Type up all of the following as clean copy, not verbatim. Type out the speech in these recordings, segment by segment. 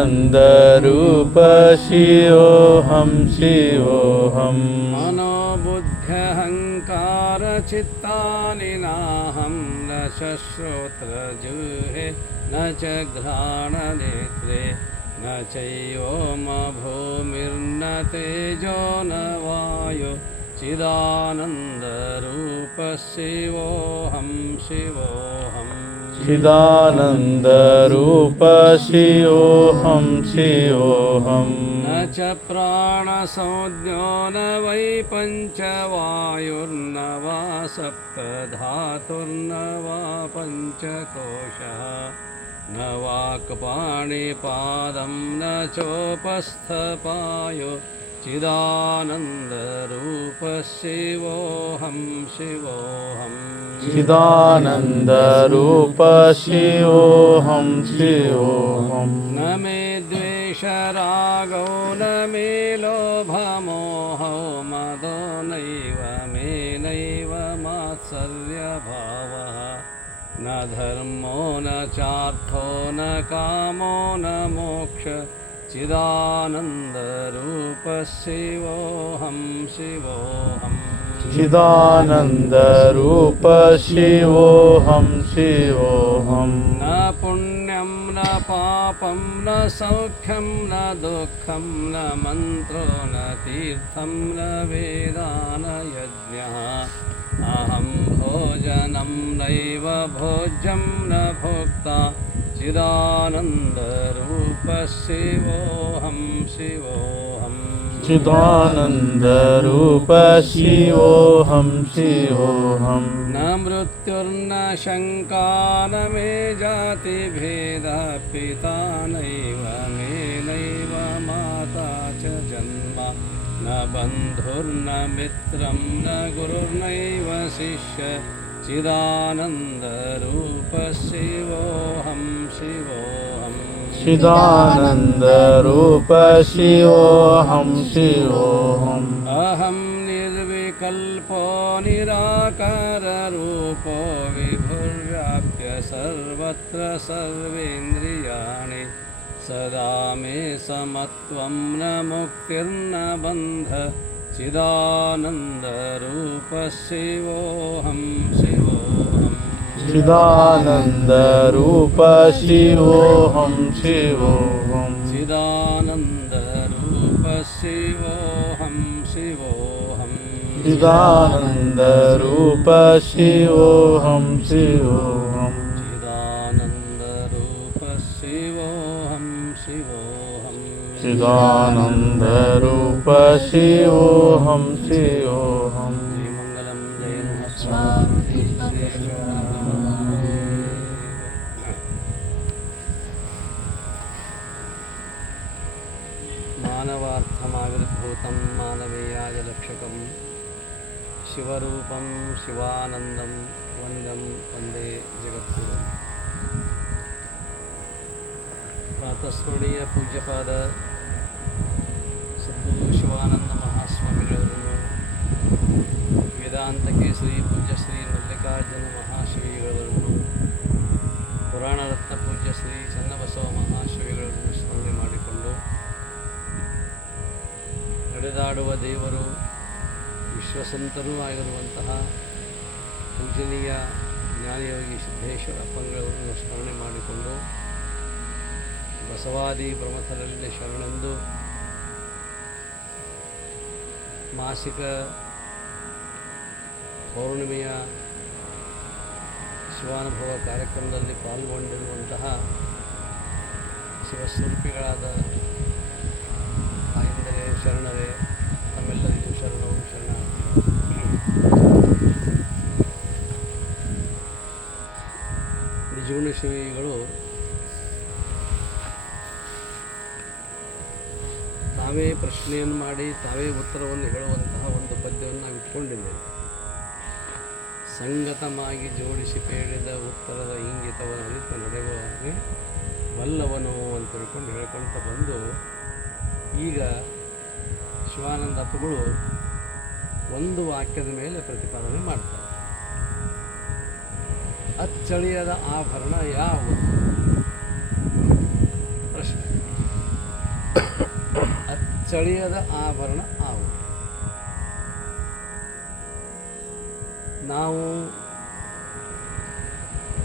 चिदानन्दरूप शिवोऽहं शिवोऽहं मनोबुद्ध्यहङ्कारचित्तानि नाहं न च श्रोत्रजिह्वे न च घ्राणनेत्रे न चैवोमभूमिर्न तेजो न वायु चिदानन्दरूप शिवोऽहं शिवोऽहम् चिदानन्दरूप शिवोऽहं शिवोऽहं न च प्राणसंज्ञो न वै पञ्चवायुर्न वा सप्तधातुर्न वा पञ्चकोशः न वाक्पाणिपादं न चोपस्थपायो चिदानन्दरूप शिवोऽहं शिवोऽहम् चिदानन्दरूप शिवोऽहं शिवोऽहं न मे द्वेषरागो न मे लोभमोहो मदो नैव मे नैव मात्सर्यभावः न धर्मो न चार्थो न कामो न मोक्ष चिदानन्दरूप शिवोऽहं शिवोऽहम् चिदानन्दरूप शिवोऽहं शिवोऽहं न पुण्यं न पापं न सौख्यं न दुःखं न मन्त्रो न तीर्थं न वेदा न यज्ञः अहं भोजनं नैव भोज्यं न भोक्ता चिदानन्दरूप शिवोऽहं शिवोऽहम् चिदानन्दरूप शिवोऽहं शिवोऽहं न मृत्युर्न शङ्का न मे जातिभेदः पिता नैव मे नैव माता च जन्म न बन्धुर्न मित्रं न गुरुर्नैव शिष्य चिदानन्दरूप शिवोऽहं शिवोऽहम् चिदानन्दरूप शिवोऽहं शिवोऽहम् अहं निर्विकल्पो निराकाररूपो विभुर्व्याप्य सर्वत्र सर्वेन्द्रियाणि सदा मे समत्वं न मुक्तिर्न बन्ध चिदानन्दरूप शिवोऽहं शिवोऽहम् चिदानन्दरूप शिवोऽहं शिवोऽहम् चिदानन्दरूप ಶಿವೋಹಂ ಶಿವೋಹಂ ಚಿದಾನಂದರೂಪ ಶಿವೋಹಂ ಶಿವೋಹಂ ಚಿದಾನಂದರೂಪ ಶಿವೋಹಂ ಶಿವೋಹಂ ಚಿದಾನಂದರೂಪ ಶಿವೋಹಂ ಶಿವೋಹಂ ಶ್ರೀಮಂಗಲಂ ಜಯ ಸ್ವಾಮಿ ಮಾನವಾರ್ಥಮಾವಿರ್ಭೂತಂ ಮಾನವೀಯಾಯ ಲಕ್ಷಕಂ ಶಿವರೂಪಂ ಶಿವಾನಂದಂ ವಂದಂ ವಂದೇ ಜಗದ್ಗುರು. ಪ್ರಾತಸ್ಮರಣೀಯ ಪೂಜ್ಯಪಾದ ಸದ್ಗುರು ಶಿವಾನಂದ ಮಹಾಸ್ವಾಮಿಗಳವರನ್ನು, ವೇದಾಂತ ಕೇಸರಿ ಪೂಜ್ಯ ಶ್ರೀ ಮಲ್ಲಿಕಾರ್ಜುನ ಮಹಾಶಿವಿಗಳವರನ್ನು, ಪುರಾಣ ರತ್ನ ಪೂಜ್ಯ ಶ್ರೀ ಚನ್ನಬಸವ ಮಹಾಶಿವಿಗಳನ್ನು ಸ್ಮರಣೆ ಮಾಡಿಕೊಂಡು, ನಡೆದಾಡುವ ದೇವರು ವಿಶ್ವಸಂತರೂ ಆಗಿರುವಂತಹ ಪೂಜನೀಯ ಜ್ಞಾನಯೋಗಿ ಸಿದ್ದೇಶ್ವರ ಅಪ್ಪಂಗಳವರನ್ನು ಸ್ಮರಣೆ ಮಾಡಿಕೊಂಡು, ಬಸವಾದಿ ಪ್ರಮಥರಲ್ಲಿ ಶರಣೆಂದು ಮಾಸಿಕ ಪೌರ್ಣಿಮೆಯ ಶಿವಾನುಭವ ಕಾರ್ಯಕ್ರಮದಲ್ಲಿ ಪಾಲ್ಗೊಂಡಿರುವಂತಹ ಶಿವಸ್ವರೂಪಿಗಳಾದ ತಾಯಂದಿರೇ, ಶರಣರೇ, ತಮ್ಮೆಲ್ಲರಿಗೂ ಶರಣವು ಶರಣಾರ್ಥಿ. ನಿಜಗುಣ ಶಿವಿಗಳು ತಾವೇ ಪ್ರಶ್ನೆಯನ್ನು ಮಾಡಿ ತಾವೇ ಉತ್ತರವನ್ನು ಹೇಳುವಂತಹ ಒಂದು ಪದ್ಯವನ್ನು ನಾವು ಇಟ್ಕೊಂಡಿದ್ದೇವೆ. ಸಂಗತವಾಗಿ ಜೋಡಿಸಿ ಪೇಳಿದ ಉತ್ತರದ ಇಂಗಿತವನ್ನು ಅರಿತು ನಡೆಯುವವನೇ ಬಲ್ಲವನು ಅಂತ ತಿಳ್ಕೊಂಡು ಹೇಳ್ಕೊಳ್ತಾ ಬಂದು, ಈಗ ಶಿವಾನಂದ ಅಪ್ಪಗಳು ಒಂದು ವಾಕ್ಯದ ಮೇಲೆ ಪ್ರತಿಪಾದನೆ ಮಾಡ್ತಾರೆ. ಅಚ್ಚಳಿಯದ ಆಭರಣ ಯಾವುದು? ಪ್ರಶ್ನೆ. ಅಚ್ಚಳಿಯದ ಆಭರಣ ಯಾವುದು? ನಾವು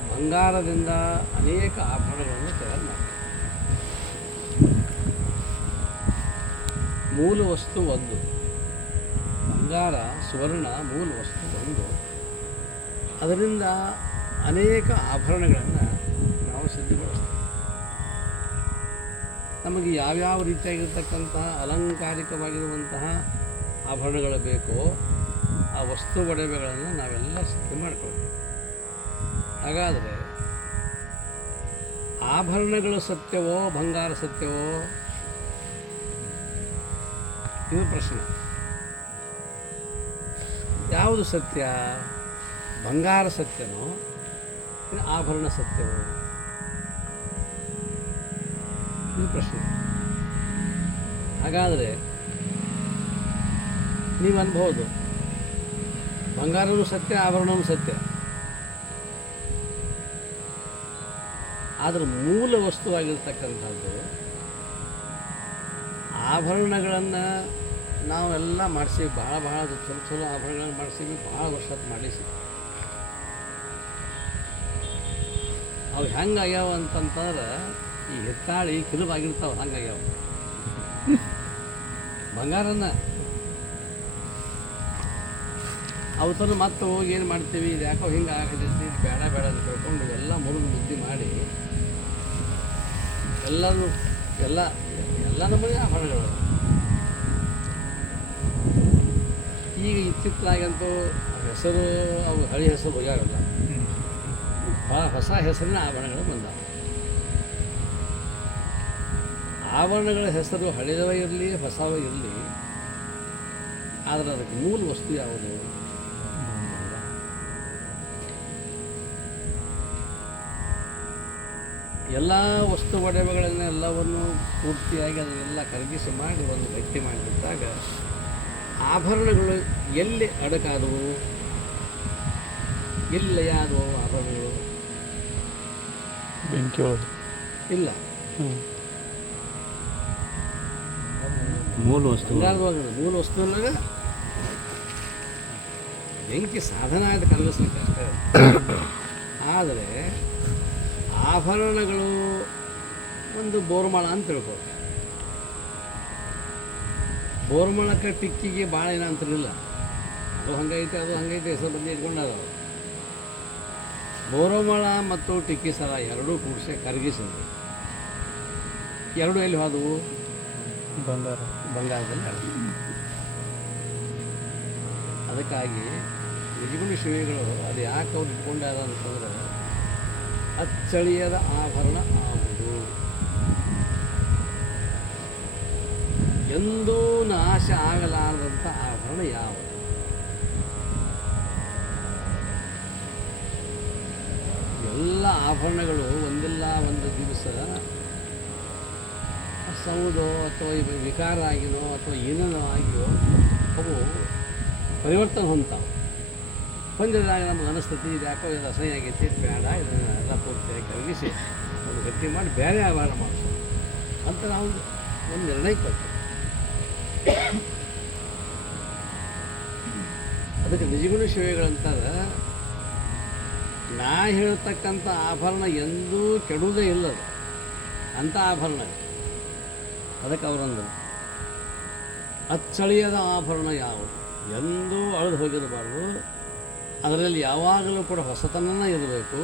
ಬಂಗಾರದಿಂದ ಅನೇಕ ಆಭರಣಗಳನ್ನು ತಯಾರು ಮಾಡ್ತೀವಿ. ಮೂಲ ವಸ್ತು ಒಂದು, ಬಂಗಾರ ಸುವರ್ಣ ಮೂಲ ವಸ್ತು ಒಂದು. ಅದರಿಂದ ಅನೇಕ ಆಭರಣಗಳನ್ನು ನಾವು ಸಿದ್ಧಗೊಳಿಸ್ತೀವಿ. ನಮಗೆ ಯಾವ್ಯಾವ ರೀತಿಯಾಗಿರ್ತಕ್ಕಂತಹ ಅಲಂಕಾರಿಕವಾಗಿರುವಂತಹ ಆಭರಣಗಳು ಬೇಕೋ ಆ ವಸ್ತು ಒಡವೆಗಳನ್ನು ನಾವೆಲ್ಲ ಸಿದ್ಧ ಮಾಡ್ಕೊಳ್ತೀವಿ. ಹಾಗಾದರೆ ಆಭರಣಗಳು ಸತ್ಯವೋ ಬಂಗಾರ ಸತ್ಯವೋ? ಇದು ಪ್ರಶ್ನೆ. ಯಾವುದು ಸತ್ಯ? ಬಂಗಾರ ಸತ್ಯನೋ ಆಭರಣ ಸತ್ಯವೋ? ಇದು ಪ್ರಶ್ನೆ. ಹಾಗಾದರೆ ನೀವು ಅನ್ಬೋದು, ಬಂಗಾರವೂ ಸತ್ಯ, ಆಭರಣವೂ ಸತ್ಯ. ಆದರೆ ಮೂಲ ವಸ್ತುವಾಗಿರ್ತಕ್ಕಂಥದ್ದು ಆಭರಣಗಳನ್ನು ನಾವೆಲ್ಲ ಮಾಡಿಸೀವಿ. ಭಾಳ ಚಲೋ ಆಭರಣಗಳನ್ನು ಮಾಡಿಸೀವಿ, ಭಾಳ ವರ್ಷ ಮಾಡಿಸಿ. ಅವು ಹೆಂಗಾಗ್ಯಾವ ಅಂತಂತಂದ್ರೆ ಈ ಹಿತ್ತಾಳಿ ಕಿಲುಬಾಗಿರ್ತಾವೆ, ಹಂಗಾಗ್ಯಾವ. ಬಂಗಾರನ ಅವತ್ತನ್ನು ಮತ್ತೆ ಹೋಗಿ ಏನು ಮಾಡ್ತೀವಿ, ಇದು ಯಾಕೋ ಹಿಂಗೆ ಆಗತೈತಿ, ಬೇಡ ಅಂತ ತಿಳ್ಕೊಂಡು ಎಲ್ಲ ಮುರಿದು ಬುದ್ಧಿ ಮಾಡಿ ಎಲ್ಲ ನಮ್ಮನೆ ಆಭರಣಗಳು. ಈಗ ಇತ್ತಿತ್ತಲಾಗಂತೂ ಹೆಸರು ಅವು ಹಳಿ ಹೆಸರು ಹೋಗ್ಯಾವಲ್ಲ, ಭಾಳ ಹೊಸ ಹೆಸರಿನ ಆಭರಣಗಳು ಬಂದಾವ. ಆಭರಣಗಳ ಹೆಸರು ಹಳೆದವ ಇರಲಿ ಹೊಸವ ಇರಲಿ, ಆದರೆ ಅದಕ್ಕೆ ಮೂಲ ವಸ್ತು ಯಾವುದು? ಎಲ್ಲ ವಸ್ತು ಒಡವೆಗಳನ್ನೆಲ್ಲವನ್ನು ಪೂರ್ತಿಯಾಗಿ ಅದನ್ನೆಲ್ಲ ಕರಗಿಸಿ ಮಾಡಿ ಒಂದು ಗಟ್ಟಿ ಮಾಡಿಬಿಟ್ಟಾಗ ಆಭರಣಗಳು ಎಲ್ಲಿ ಅಡಕಾದವು, ಎಲ್ಲಿ ಯಾದವು ಆಭರಣಗಳು? ಬೆಂಕಿ ಒಳಗೆ ಇಲ್ಲ, ಮೂಲ ವಸ್ತು. ಮೂಲ ವಸ್ತುವಿನಾಗ ಬೆಂಕಿ ಸಾಧನ ಆಯ್ತು ಕಲಿಸ್ಲಿಕ್ಕೆ ಅಷ್ಟೇ. ಆದರೆ ಆಭರಣಗಳು ಒಂದು ಬೋರ್ಮಾಳ ಅಂತ ತಿಳ್ಕೊ. ಬೋರ್ಮಳಕ್ಕೆ ಟಿಕ್ಕಿಗೆ ಭಾಳ ಏನ ಅಂತಿರಲಿಲ್ಲ. ಅದು ಹಂಗೈತೆ ಅದು ಹಂಗೈತೆ ಹೆಸರು ಬಂದು ಇಟ್ಕೊಂಡಾರ. ಬೋರಮಳ ಮತ್ತು ಟಿಕ್ಕಿ ಸರ ಎರಡೂ ಕೂಡಿಸಿ ಕರಗಿಸಿದ್ರು. ಎರಡೂ ಎಲ್ಲಿ ಹೋದವು? ಬಂಗಾರದಲ್ಲಿ ಆಡವು. ಅದಕ್ಕಾಗಿ ನಿಜಗುಣ ಶಿವೆಗಳು ಅದು ಯಾಕೆ ಅವ್ರು ಇಟ್ಕೊಂಡಾರ ಅಂತಂದ್ರೆ ಅಚ್ಚಳಿಯದ ಆಭರಣ ಆವುದು, ಎಂದೂ ನಾಶ ಆಗಲಾರದಂಥ ಆಭರಣ ಯಾವುದು? ಎಲ್ಲ ಆಭರಣಗಳು ಒಂದಿಲ್ಲ ಒಂದು ದಿವಸ ಸೌದೋ ಅಥವಾ ವಿಕಾರ ಆಗಿನೋ ಅಥವಾ ಏನೇನೋ ಆಗಿಯೋ ಅವು ಪರಿವರ್ತನೆ ಹೊಂದ್ತಾವೆ. ಹೊಂದಿದಾಗ ನಮ್ಗೆ ಅನಿಸ್ತತಿ ಇದು ಯಾಕೋ ಇದು ಅಸಹ್ಯ ಆಗೈತಿ, ಬೇಡ, ಇದನ್ನೆಲ್ಲ ಪೂರ್ತಿಯಾಗಿ ಕರಗಿಸಿ ಒಂದು ಗಟ್ಟಿ ಮಾಡಿ ಬೇರೆ ಆಭರಣ ಮಾಡಿಸೋದು ಅಂತ ನಾವು ಒಂದು ನಿರ್ಣಯ ಕೊಡ್ತೇವೆ. ಅದಕ್ಕೆ ನಿಜಗುಣ ಶಿವೆಗಳಂತಾರೆ ನಾ ಹೇಳ್ತಕ್ಕಂಥ ಆಭರಣ ಎಂದೂ ಕೆಡುವುದೇ ಇಲ್ಲದು ಅಂಥ ಆಭರಣ. ಅದಕ್ಕೆ ಅವರಂದರು ಅಚ್ಚಳಿಯದ ಆಭರಣ ಯಾವುದು? ಎಂದೂ ಅಳೆದು ಹೋಗಿರಬಾರ್ದು, ಅದರಲ್ಲಿ ಯಾವಾಗಲೂ ಕೂಡ ಹೊಸತನ ಇರಬೇಕು,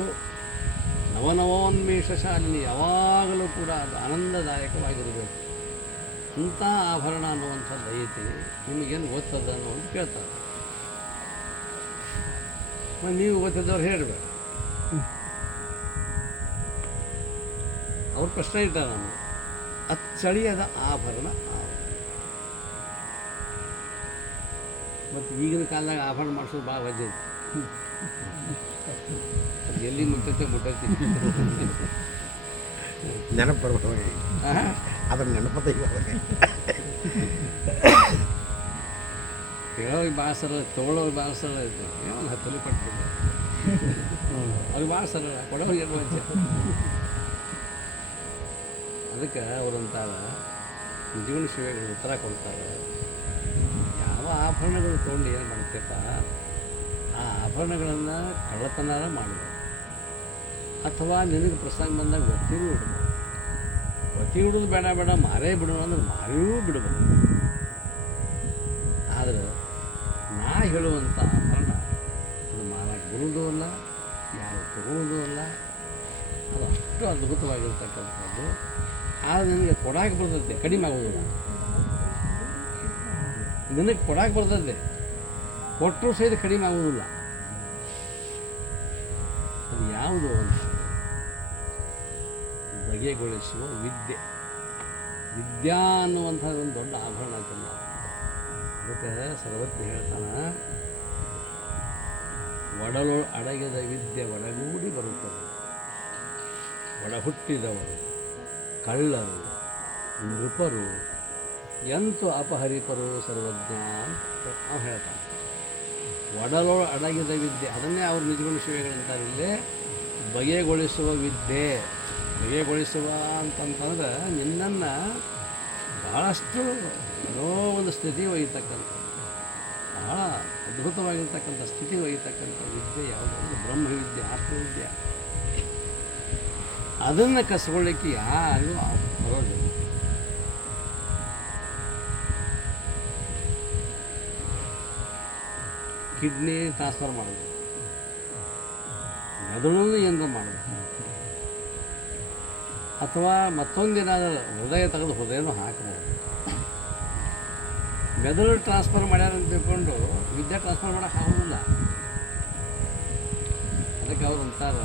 ನವನವೋನ್ಮೇಷ ಶಾಲಿನಿ, ಯಾವಾಗಲೂ ಕೂಡ ಅದು ಆನಂದದಾಯಕವಾಗಿರಬೇಕು. ಅಂಥ ಆಭರಣ ಅನ್ನುವಂಥದ್ದು ಐತಿ, ನಿಮಗೇನು ಗೊತ್ತದ ಅನ್ನೋದು ಕೇಳ್ತಾರೆ. ಮತ್ತು ನೀವು ಗೊತ್ತಿದ್ದವ್ರು ಹೇಳಬೇಕು. ಅವ್ರ ಪ್ರಶ್ನೆ ಇಟ್ಟಾರ ನಮಗೆ, ಅಚ್ಚಳಿಯದ ಆಭರಣ ಮತ್ತು ಈಗಿನ ಕಾಲದಾಗ ಆಭರಣ ಮಾಡಿಸೋದು ಭಾಳ ವಜ್ಜೆ ಐತಿ. ಅದು ಎಲ್ಲಿ ಮುಟ್ಟೈತೆ ನೆನಪು ಬರ್ಬೋದು, ಅದ್ರ ನೆನಪತ್ತ ಹೇಳೋರಿಗೆ ಭಾಳ ಸರಳ, ತೊಗೊಳೋರಿಗೆ ಭಾಳ ಸರಳ ಐತೆ. ಏನೋ 10 ರೂಪಾಯಿ ಕೊಟ್ಬಿಟ್ಟು ಅವ್ರಿಗೆ ಭಾಳ ಸರಳ, ಕೊಡೋರಿಗೆ ಏನು ವಜ್ಜೆ. ಅದಕ್ಕೆ ಅವರಂತಾರ ನಿಜಗುಣ ಶಿವೆಗಳು ಉತ್ತರ ಕೊಡ್ತಾರೆ, ಯಾವ ಆಭರಣಗಳು ತೊಗೊಂಡು ಏನು ಮಾಡ್ತೇಪ್ಪ, ಆ ಆಭರಣಗಳನ್ನು ಕಳ್ಳತನ ಮಾಡಬೇಕು ಅಥವಾ ನಿನಗೆ ಪ್ರಸಂಗ ಬಂದಾಗ ಒತ್ತಿನೂ ಇಡ್ಬೋದು. ಒತ್ತಿ ಹಿಡಿದು ಬೇಡ ಬೇಡ ಮಾರೇ ಬಿಡೋಣ ಅಂದ್ರೆ ಮಾರಿಯೂ ಬಿಡ್ಬೋದು. ಆದರೆ ನಾ ಹೇಳುವಂಥ ಆಭರಣ ಅದು ಮಾರಾಟ ಬರುವುದೂ ಅಲ್ಲ, ಯಾರು ತಗೊಳ್ಳೋದು ಅಲ್ಲ, ಅದು ಅಷ್ಟು ಅದ್ಭುತವಾಗಿರ್ತಕ್ಕಂಥದ್ದು. ಆದರೆ ನಿನಗೆ ಕೊಡಾಕೆ ಬರ್ತೈತೆ, ಕಡಿಮೆ ಆಗೋದಿಲ್ಲ. ನಿನಗೆ ಕೊಡಾಕೆ ಬರ್ತೈತೆ, ಕೊಟ್ಟರೂ ಸಹಿತ ಕಡಿಮೆ ಆಗೋದಿಲ್ಲ. ಅದು ಯಾವುದು ಅಂತ ಬಗೆಗೊಳಿಸುವ ವಿದ್ಯೆ. ವಿದ್ಯಾ ಅನ್ನುವಂಥದ್ದು ಒಂದು ದೊಡ್ಡ ಆಭರಣ ಐತಲ್ಲ. ಅದಕ್ಕೆ ಸರ್ವಜ್ಞ ಹೇಳ್ತಾನೆ, ಒಡಲು ಅಡಗಿದ ವಿದ್ಯೆ ಒಡಗೂಡಿ ಬರುತ್ತದೆ, ಒಡ ಹುಟ್ಟಿದವರು ಕಳ್ಳರು ನೃಪರು ಎಂತು ಅಪಹರಿಪರು ಸರ್ವಜ್ಞ ಅಂತ ಅವ್ನು ಹೇಳ್ತಾನೆ. ಒಡಲೊಳ ಅಡಗಿದ ವಿದ್ಯೆ, ಅದನ್ನೇ ಅವ್ರು ನಿಜಗುಣ ಶಿವೆಗಳಂತಾರೆ ಇಲ್ಲಿ, ಬಗೆಗೊಳಿಸುವ ವಿದ್ಯೆ. ಬಗೆಗೊಳಿಸುವ ಅಂತಂತಂದ್ರೆ ನಿನ್ನನ್ನು ಭಾಳಷ್ಟು ಏನೋ ಒಂದು ಸ್ಥಿತಿ ಒಯ್ಯತಕ್ಕಂಥ, ಭಾಳ ಅದ್ಭುತವಾಗಿರ್ತಕ್ಕಂಥ ಸ್ಥಿತಿ ಒಯ್ಯತಕ್ಕಂಥ ವಿದ್ಯೆ ಯಾವುದು? ಬ್ರಹ್ಮವಿದ್ಯೆ, ಆತ್ಮವಿದ್ಯೆ. ಅದನ್ನು ಕಸ್ಕೊಳ್ಳಿಕ್ಕೆ ಯಾರು ಬರೋದಿಲ್ಲ. ಕಿಡ್ನಿ ಟ್ರಾನ್ಸ್ಫರ್ ಮಾಡೋದು, ಮೆದುಳನ್ನು ಏನಾರ ಮಾಡೋದು, ಅಥವಾ ಮತ್ತೊಂದೇನಾದರೂ ಹೃದಯ ತೆಗೆದು ಹೃದಯನೂ ಹಾಕಬಹುದು. ಮೆದುಳು ಟ್ರಾನ್ಸ್ಫರ್ ಮಾಡ್ಯಾರ ಅಂತ ತಿಳ್ಕೊಂಡು ವಿದ್ಯೆ ಟ್ರಾನ್ಸ್ಫರ್ ಮಾಡೋಕೆ ಆಗೋದಿಲ್ಲ. ಅದಕ್ಕೆ ಅವ್ರು ಅಂತಾರೆ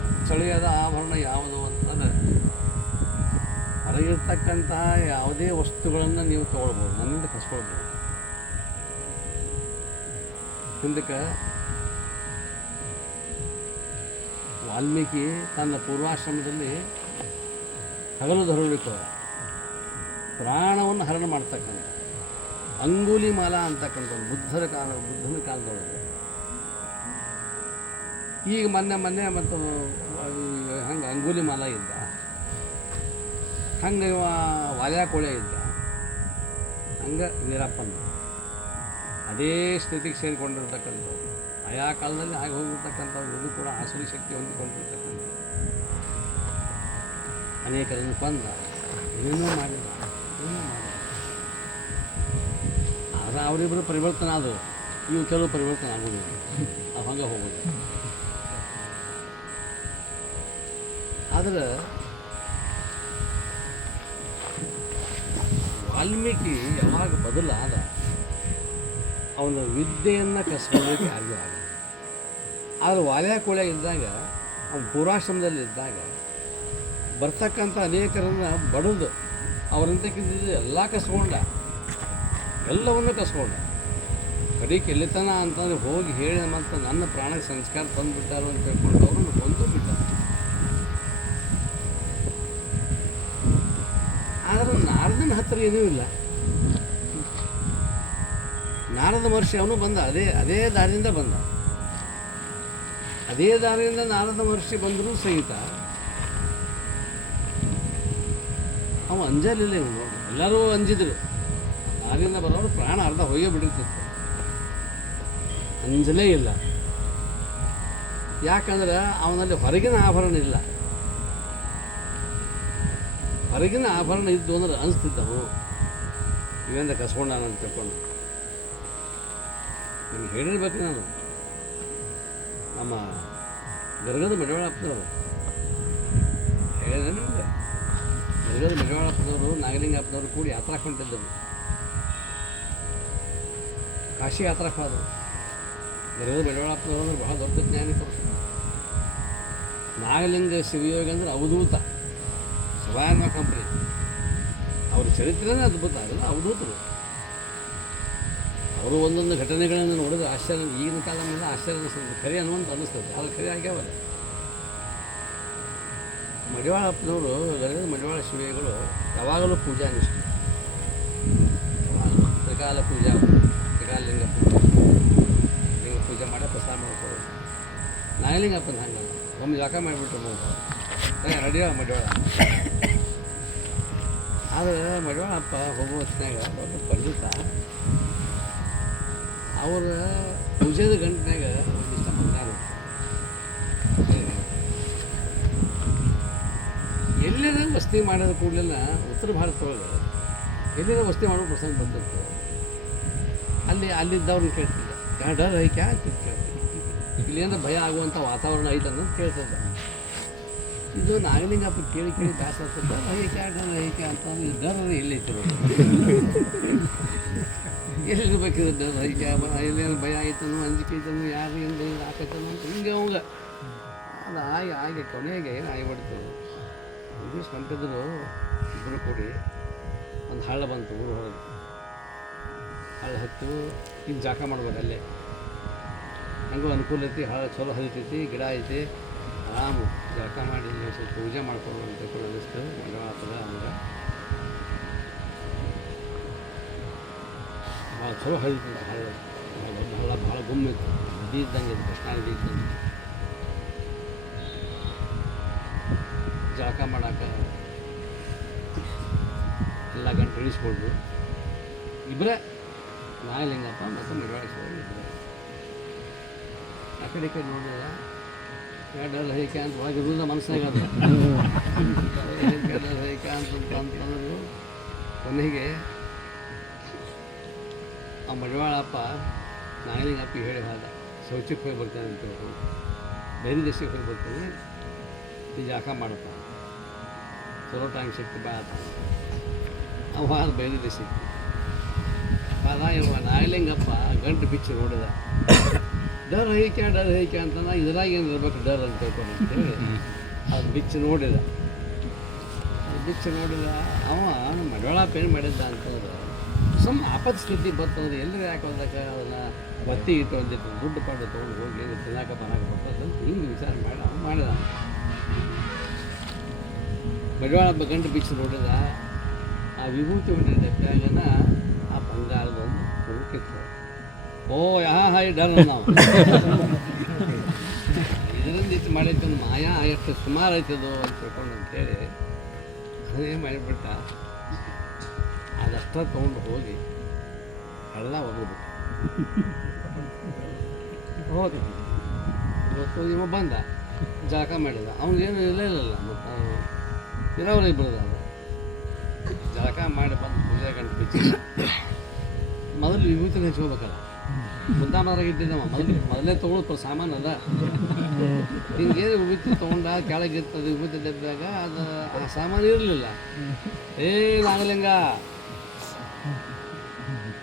ಅಚ್ಚಳಿಯದ ಆಭರಣ ಯಾವುದು ಅಂತಂದರೆ ಹೊರಗಿರ್ತಕ್ಕಂತಹ ಯಾವುದೇ ವಸ್ತುಗಳನ್ನು ನೀವು ತೊಗೊಳ್ಬೋದು, ನನ್ನಿಂದ ಕಸ್ಕೊಳ್ಬೋದು. ಹಿಂದಕ್ಕೆ ವಾಲ್ಮೀಕಿ ತನ್ನ ಪೂರ್ವಾಶ್ರಮದಲ್ಲಿ ಹಗಲು ಧರಲಿಕ್ಕೆ ಪ್ರಾಣವನ್ನು ಹರಣ ಮಾಡ್ತಕ್ಕಂಥ ಅಂಗುಲಿ ಮಾಲ ಅಂತಕ್ಕಂಥ ಬುದ್ಧನ ಕಾಲದೊಳಗೆ. ಈಗ ಮೊನ್ನೆ ಮತ್ತು ಹಂಗೆ ಅಂಗುಲಿ ಮಾಲ ಇದ್ದ, ಹಂಗೆ ವಾಲ್ಯಾಕೋಳೆ ಇದ್ದ, ಹಂಗೆ ವೀರಪ್ಪನ ಅದೇ ಸ್ಥಿತಿಗೆ ಸೇರಿಕೊಂಡಿರ್ತಕ್ಕಂಥವ್ರು. ಆಯಾ ಕಾಲದಲ್ಲಿ ಆಗಿ ಹೋಗಿರ್ತಕ್ಕಂಥವ್ರು. ಇದು ಕೂಡ ಆಸುರಿ ಶಕ್ತಿ ಹೊಂದಿಕೊಂಡಿರ್ತಕ್ಕಂಥ ಅನೇಕರನ್ನು ಕೊಂದ, ಏನೇನೋ ಮಾಡಿದ. ಅವರಿಬ್ಬರು ಪರಿವರ್ತನೆ ಆದವು, ಇವು ಕೆಲವು ಪರಿವರ್ತನೆ ಆಗೋದಿಲ್ಲ, ಅವು ಹಂಗೆ ಹೋಗೋದು. ಆದ್ರೆ ವಾಲ್ಮೀಕಿ ಯಾವಾಗ ಬದಲಾದ ಅವನ ವಿದ್ಯೆಯನ್ನು ಕಸ್ಕೊಳ್ಳೋಕ್ಕೆ ಯಾರಿಗೂ ಆಗಲ್ಲ. ಆದರೆ ವಾಲ್ಯ ಕೋಳ್ಯ ಇದ್ದಾಗ ಅವನು ಪೂರ್ವಾಶ್ರಮದಲ್ಲಿದ್ದಾಗ ಬರ್ತಕ್ಕಂಥ ಅನೇಕರನ್ನು ಬಡಿದು ಅವರಂತಕ್ಕಿಂತ ಎಲ್ಲ ಕಸ್ಕೊಂಡ, ಎಲ್ಲವನ್ನೂ ಕಸ್ಕೊಂಡ. ಕಡೆಗೆ ಎಲ್ಲಿತನ ಅಂತಂದರೆ ಹೋಗಿ ಹೇಳಿ ಮತ್ತು ನನ್ನ ಪ್ರಾಣಕ್ಕೆ ಸಂಸ್ಕಾರ ತಂದುಬಿಟ್ಟಾರು ಅಂತ ಹೇಳ್ಕೊಂಡು ಅವರನ್ನು ಕೊಂದು ಬಿಟ್ಟ. ಆದರೆ ನಾರದನ ಹತ್ತಿರ ಏನೂ ಇಲ್ಲ. ನಾರದ ಮಹರ್ಷಿ ಅವನು ಬಂದ, ಅದೇ ದಾರಿಯಿಂದ ಬಂದ. ಅದೇ ದಾರಿಯಿಂದ ನಾರದ ಮಹರ್ಷಿ ಬಂದರೂ ಸಹಿತ ಅವ ಅಂಜಲಿಲ್ಲ. ಇವನು ಎಲ್ಲರೂ ಅಂಜಿದ್ರು. ದಾರಿಯಿಂದ ಬರೋರು ಪ್ರಾಣ ಅರ್ಧ ಹೋಗೇ ಬಿಟ್ಟಿರ್ತಿತ್ತು. ಅಂಜಲೇ ಇಲ್ಲ. ಯಾಕಂದ್ರೆ ಅವನಲ್ಲಿ ಹೊರಗಿನ ಆಭರಣ ಇಲ್ಲ. ಹೊರಗಿನ ಆಭರಣ ಇದ್ದು ಅಂದ್ರೆ ಅನಿಸ್ತಿದ್ದವು ಇವೆಂದ ಕಸ್ಕೊಂಡ ಅಂತ ತಿಳ್ಕೊಂಡು. ನಿಮ್ಗೆ ಹೇಳಿರ್ಬೇಕು ನಾನು, ನಮ್ಮ ಗರ್ಗದ ಮಡಿವಾಳಪ್ಪನವರು ಹೇಳಿದೆ ನಿಮಗೆ. ಗರ್ಗದ ಮಡಿವಾಳಪ್ಪನವರು ನಾಗಲಿಂಗಪ್ಪನವರು ಕೂಡಿ ಯಾತ್ರಾ ಹೊಂಟಿದ್ದರು. ಕಾಶಿ ಯಾತ್ರಾಕ್ಕೆ ಹೋದರು. ಗರ್ಗದ ಮಡಿವಾಳಪ್ಪನವರು ಅಂದ್ರೆ ಬಹಳ ದೊಡ್ಡ ಜ್ಞಾನಿ ಪುರುಷ. ನಾಗಲಿಂಗ ಶಿವಯೋಗ ಅಂದ್ರೆ ಅವಧೂತ, ಸಭಾಯನ್ವ ಕಂಪನಿ. ಅವ್ರ ಚರಿತ್ರೆನೇ ಅದ್ಭುತ. ಅದೆಲ್ಲ ಅವಧೂತರು. ಅವರು ಒಂದೊಂದು ಘಟನೆಗಳನ್ನು ನೋಡಿದ್ರೆ ಆಶ್ಚರ್ಯ, ಈಗಿನ ಕಾಲ ಮೇಲೆ ಆಶ್ಚರ್ಯ ಅನಿಸ್ತದೆ, ಖರೆ ಅನ್ನುವಂತ ಅನ್ನಿಸ್ತದೆ. ಅದು ಖರೆ ಆಗ್ಯಾವಲ್ಲ. ಮಡಿವಾಳಪ್ಪನವರು, ಗರ್ಗದ ಮಡಿವಾಳ ಶಿವಯೋಗಿಗಳು ಯಾವಾಗಲೂ ಪೂಜಾ ನಿಷ್ಠೆ. ಯಾವಾಗಲೂ ತ್ರಿಕಾಲ ಪೂಜಾ, ತ್ರಿಕಾಲ ಲಿಂಗ ಪೂಜೆ, ಲಿಂಗ ಪೂಜೆ ಮಾಡಿ ಪ್ರಸಾದ ಮಾಡ್ಕೊಳ್ಳೋದು. ನಾಗಲಿಂಗಪ್ಪನ ಹಂಗಲ್ಲ, ಒಮ್ಮೆ ಜಾಕ ಮಾಡಿಬಿಟ್ರು ನಡಿಯೋ ಮಡಿವಾಳ. ಆದರೆ ಮಡಿವಾಳಪ್ಪ ಹೋಗೋ ಹೊತ್ತಿನಾಗ ದೊಡ್ಡ ಪಂಡಿತ. ಅವರ ಪೂಜೆದ ಗಂಟಿನಾಗ ಒಂದಿಷ್ಟ ಬಂಗಾರ ಎಲ್ಲರ ವಸ್ತಿ ಮಾಡೋದು ಕೂಡಲೆಲ್ಲ ಉತ್ತರ ಭಾರತದೊಳಗೆ ಎಲ್ಲರ ವಸ್ತಿ ಮಾಡೋ ಪ್ರಸಂಗ ಬಂದಿತ್ತು. ಅಲ್ಲಿದ್ದವ್ರನ್ನ ಕೇಳ್ತಿದ್ದೆ, ಯಾ ಡರ್ ಐಕ್ಯಾ ಅಂತ ಕೇಳ್ತಿದ್ದೆ. ಇಲ್ಲೇಂದ್ರೆ ಭಯ ಆಗುವಂಥ ವಾತಾವರಣ ಐತೆ ಅನ್ನೋದು ಕೇಳ್ತಿದ್ದೆ. ಇದು ನಾಗಲಿಂಗಪ್ಪ ಕೇಳಿ ಬೇಸರ ಆಗ್ತದೆ. ಡರ್ ಐಕ್ಯಾ ಅಂತಂದ್ರೆ ಡರ್ ಎಲ್ಲೈತಿ, ಎಲ್ಲಿರ್ಬೇಕಿದೆ ಡರ್ ಐಕ್ಯಾ, ಎಲ್ಲೇನು ಭಯ ಆಯ್ತನು, ಅಂಜಿಕೆ ಐತನು, ಯಾರು ಏನು ಭಯ ಹಾಕೈತನು ಅಂತ ಹಿಂಗೆ ಅವಾಗ ಅದು ಆಗಿ ಕೊನೆಗೆ ಏನು ಆಗಿಬಿಡ್ತದೆ. ಇಂಗ್ಲೀಷ್ ಕಂಪಿದ್ರು ಇಬ್ಬರು ಕೂಡಿ ಒಂದು ಹಳ್ಳ ಬಂತು ಊರು ಹೊರಗೆ. ಹಳ್ಳ ಹತ್ತು ಈಗ ಜಾಕ ಮಾಡ್ಬೋದು ಅಲ್ಲೇ. ಹಂಗೂ ಅನುಕೂಲ ಐತಿ, ಹಳ್ಳ ಚಲೋ ಹರಿತೈತಿ, ಗಿಡ ಐತಿ, ಆರಾಮು ಜಾಕ ಮಾಡಿ ಸ್ವಲ್ಪ ಪೂಜೆ ಮಾಡ್ಕೊಂಡು ಅಂತ ಕೂಡ ಅನ್ನಿಸ್ತು. ಮಂಡವಾತದ ಅಂದ್ರೆ ಭಾಳ ಚಲೋ ಹರಿತೈತಿ ಹಳ್ಳ. ಹಳ್ಳ ಭಾಳ ಗುಮ್ಮಿತ್ತು, ನದಿ ಇದ್ದಂಗೆ ಇದು, ಕೃಷ್ಣಾ ನದಿ ಇದ್ದಂಗೆ. ಜಳಕ ಮಾಡೋಕೆ ಎಲ್ಲ ಗಂಟು ಇಳಿಸ್ಕೊಳ್ದು. ಇಬ್ಬರೇ, ನಾಗಲಿಂಗಪ್ಪ ಮತ್ತು ಮಡಿವಾಳೇಶ್ವರ ಇಬ್ಬರೇ. ಆ ಕಡೆ ಈ ಕಡೆ ನೋಡಿದ್ರೆ ಎರಡೆಲ್ಲ ಹೇಗೆ ಅಂತ ಒಳಗಿರೋದ ಮನಸ್ಸಾಗ ಅದು ಹೇಗೆ ಅಂತಂದ್ರು. ಕೊನೆಗೆ ಆ ಮಡಿವಾಳಪ್ಪ ನಾಗಲಿಂಗಪ್ಪ ಹೇಳಿ ಹೋದ, ಶೌಚಕ್ಕೆ ಹೋಗಿ ಬರ್ತಾನೆ ಅಂತ ಹೇಳ್ಬೋದು, ಬೇರೆ ದೇಶಕ್ಕೆ ಹೋಗಿ ಬರ್ತೀನಿ, ಈ ಜಾಕ ಮಾಡಪ್ಪ, ಚಲೋ ಟೈಮ್ ಶಕ್ತಿ ಬಾ ಆತ. ಅವ ಅದು ಬೇರೆ ದೇಶಕ್ಕೆ ಬಾದ. ಇವ ನಾಗಲಿಂಗಪ್ಪ ಗಂಟು ಬಿಚ್ಚಿ ನೋಡಿದ. ಡರ್ ಹೈಕ್ಯಾ ಅಂತ ಇದ್ರಾಗ ಏನು ಇರ್ಬೇಕು ಡರ್ ಅಂತ ತಿಳ್ಕೊಂಡು ಅಂತೇಳಿ ಅದು ಬಿಚ್ಚಿ ನೋಡಿದ. ಅವ ಮಡಿವಾಳಪ್ಪ ಏನು ಮಾಡಿದ್ದ ಅಂತಂದ್ರೆ, ಆಪತ್ ಸ್ಥಿತಿ ಬರ್ತಂದ್ರೆ ಎಲ್ಲರೂ ಯಾಕೆ ಹೋದಾಗ ಅದನ್ನು ಬತ್ತಿ ಇಟ್ಟು ಒಂದಿಟ್ಟು ದುಡ್ಡು ಪಾಡು ತೊಗೊಂಡು ಹೋಗಿ ತಿನ್ನಾಕ ಬನ್ನಾಕ ಬರ್ತದೆ ಅಂತ ಹಿಂಗೆ ವಿಚಾರ ಮಾಡಿ ಅವ್ನು ಮಾಡಿದ. ಮಡಿವಾಳಪ್ಪ ಗಂಟು ಬಿಚ್ಚಿ ನೋಡಿದ. ಆ ವಿಭೂತಿ ಹೊಂದಿದ್ದ ಬ್ಯಾಗನ ಆ ಬಂಗಾರದ ಒಂದು ಹುಡುಕಿತ್ತು. ಓ ಹಾಯ್ ಡರ್ ನಾವು ಇದರಿಂದ ಇತ್ತು ಮಾಡೈತೆ ಒಂದು ಮಾಯಾ ಎಷ್ಟು ಸುಮಾರು ಐತದು ಅಂತ ತಿಳ್ಕೊಂಡು ಅಂತೇಳಿ ಅದೇ ಮಾಡಿಬಿಟ್ಟ. ಅದಷ್ಟ ತೊಗೊಂಡು ಹೋಗಿ ಎಲ್ಲ ಒದ್ಬಿಟ್ಟು ಹೋದ. ಇವತ್ತು ಇವ ಬಂದ, ಜಾಕ ಮಾಡಿದ. ಅವನಿಗೇನು ಇಲ್ಲಲ್ಲ, ಮತ್ತು ಇರೋರು ಇಬ್ಬರದ ಜಳಕ ಮಾಡಿ ಬಂದು ಪೂಜೆ ಗಂಟು ಬಿಚ್ಚಿ ಮೊದಲು ವಿಭೂತಿನ ಹಚ್ಕೋಬೇಕಲ್ಲ, ಮುದ್ದಾಮರಾಗ ಇಟ್ಟಿದ್ದವ ಮೊದಲೇ ತೊಗೊಳಪ್ಪ ಸಾಮಾನು ಅದ. ಹಿಂಗೇನು ವಿಭೂತಿ ತೊಗೊಂಡ ಕೆಳಗೆ ಇರ್ತದೆ ವಿಭೂತಿ ಡಬ್ಬ್ಯಾಗ, ಅದು ಆ ಸಾಮಾನು ಇರಲಿಲ್ಲ. ನಾಗಲಿಂಗ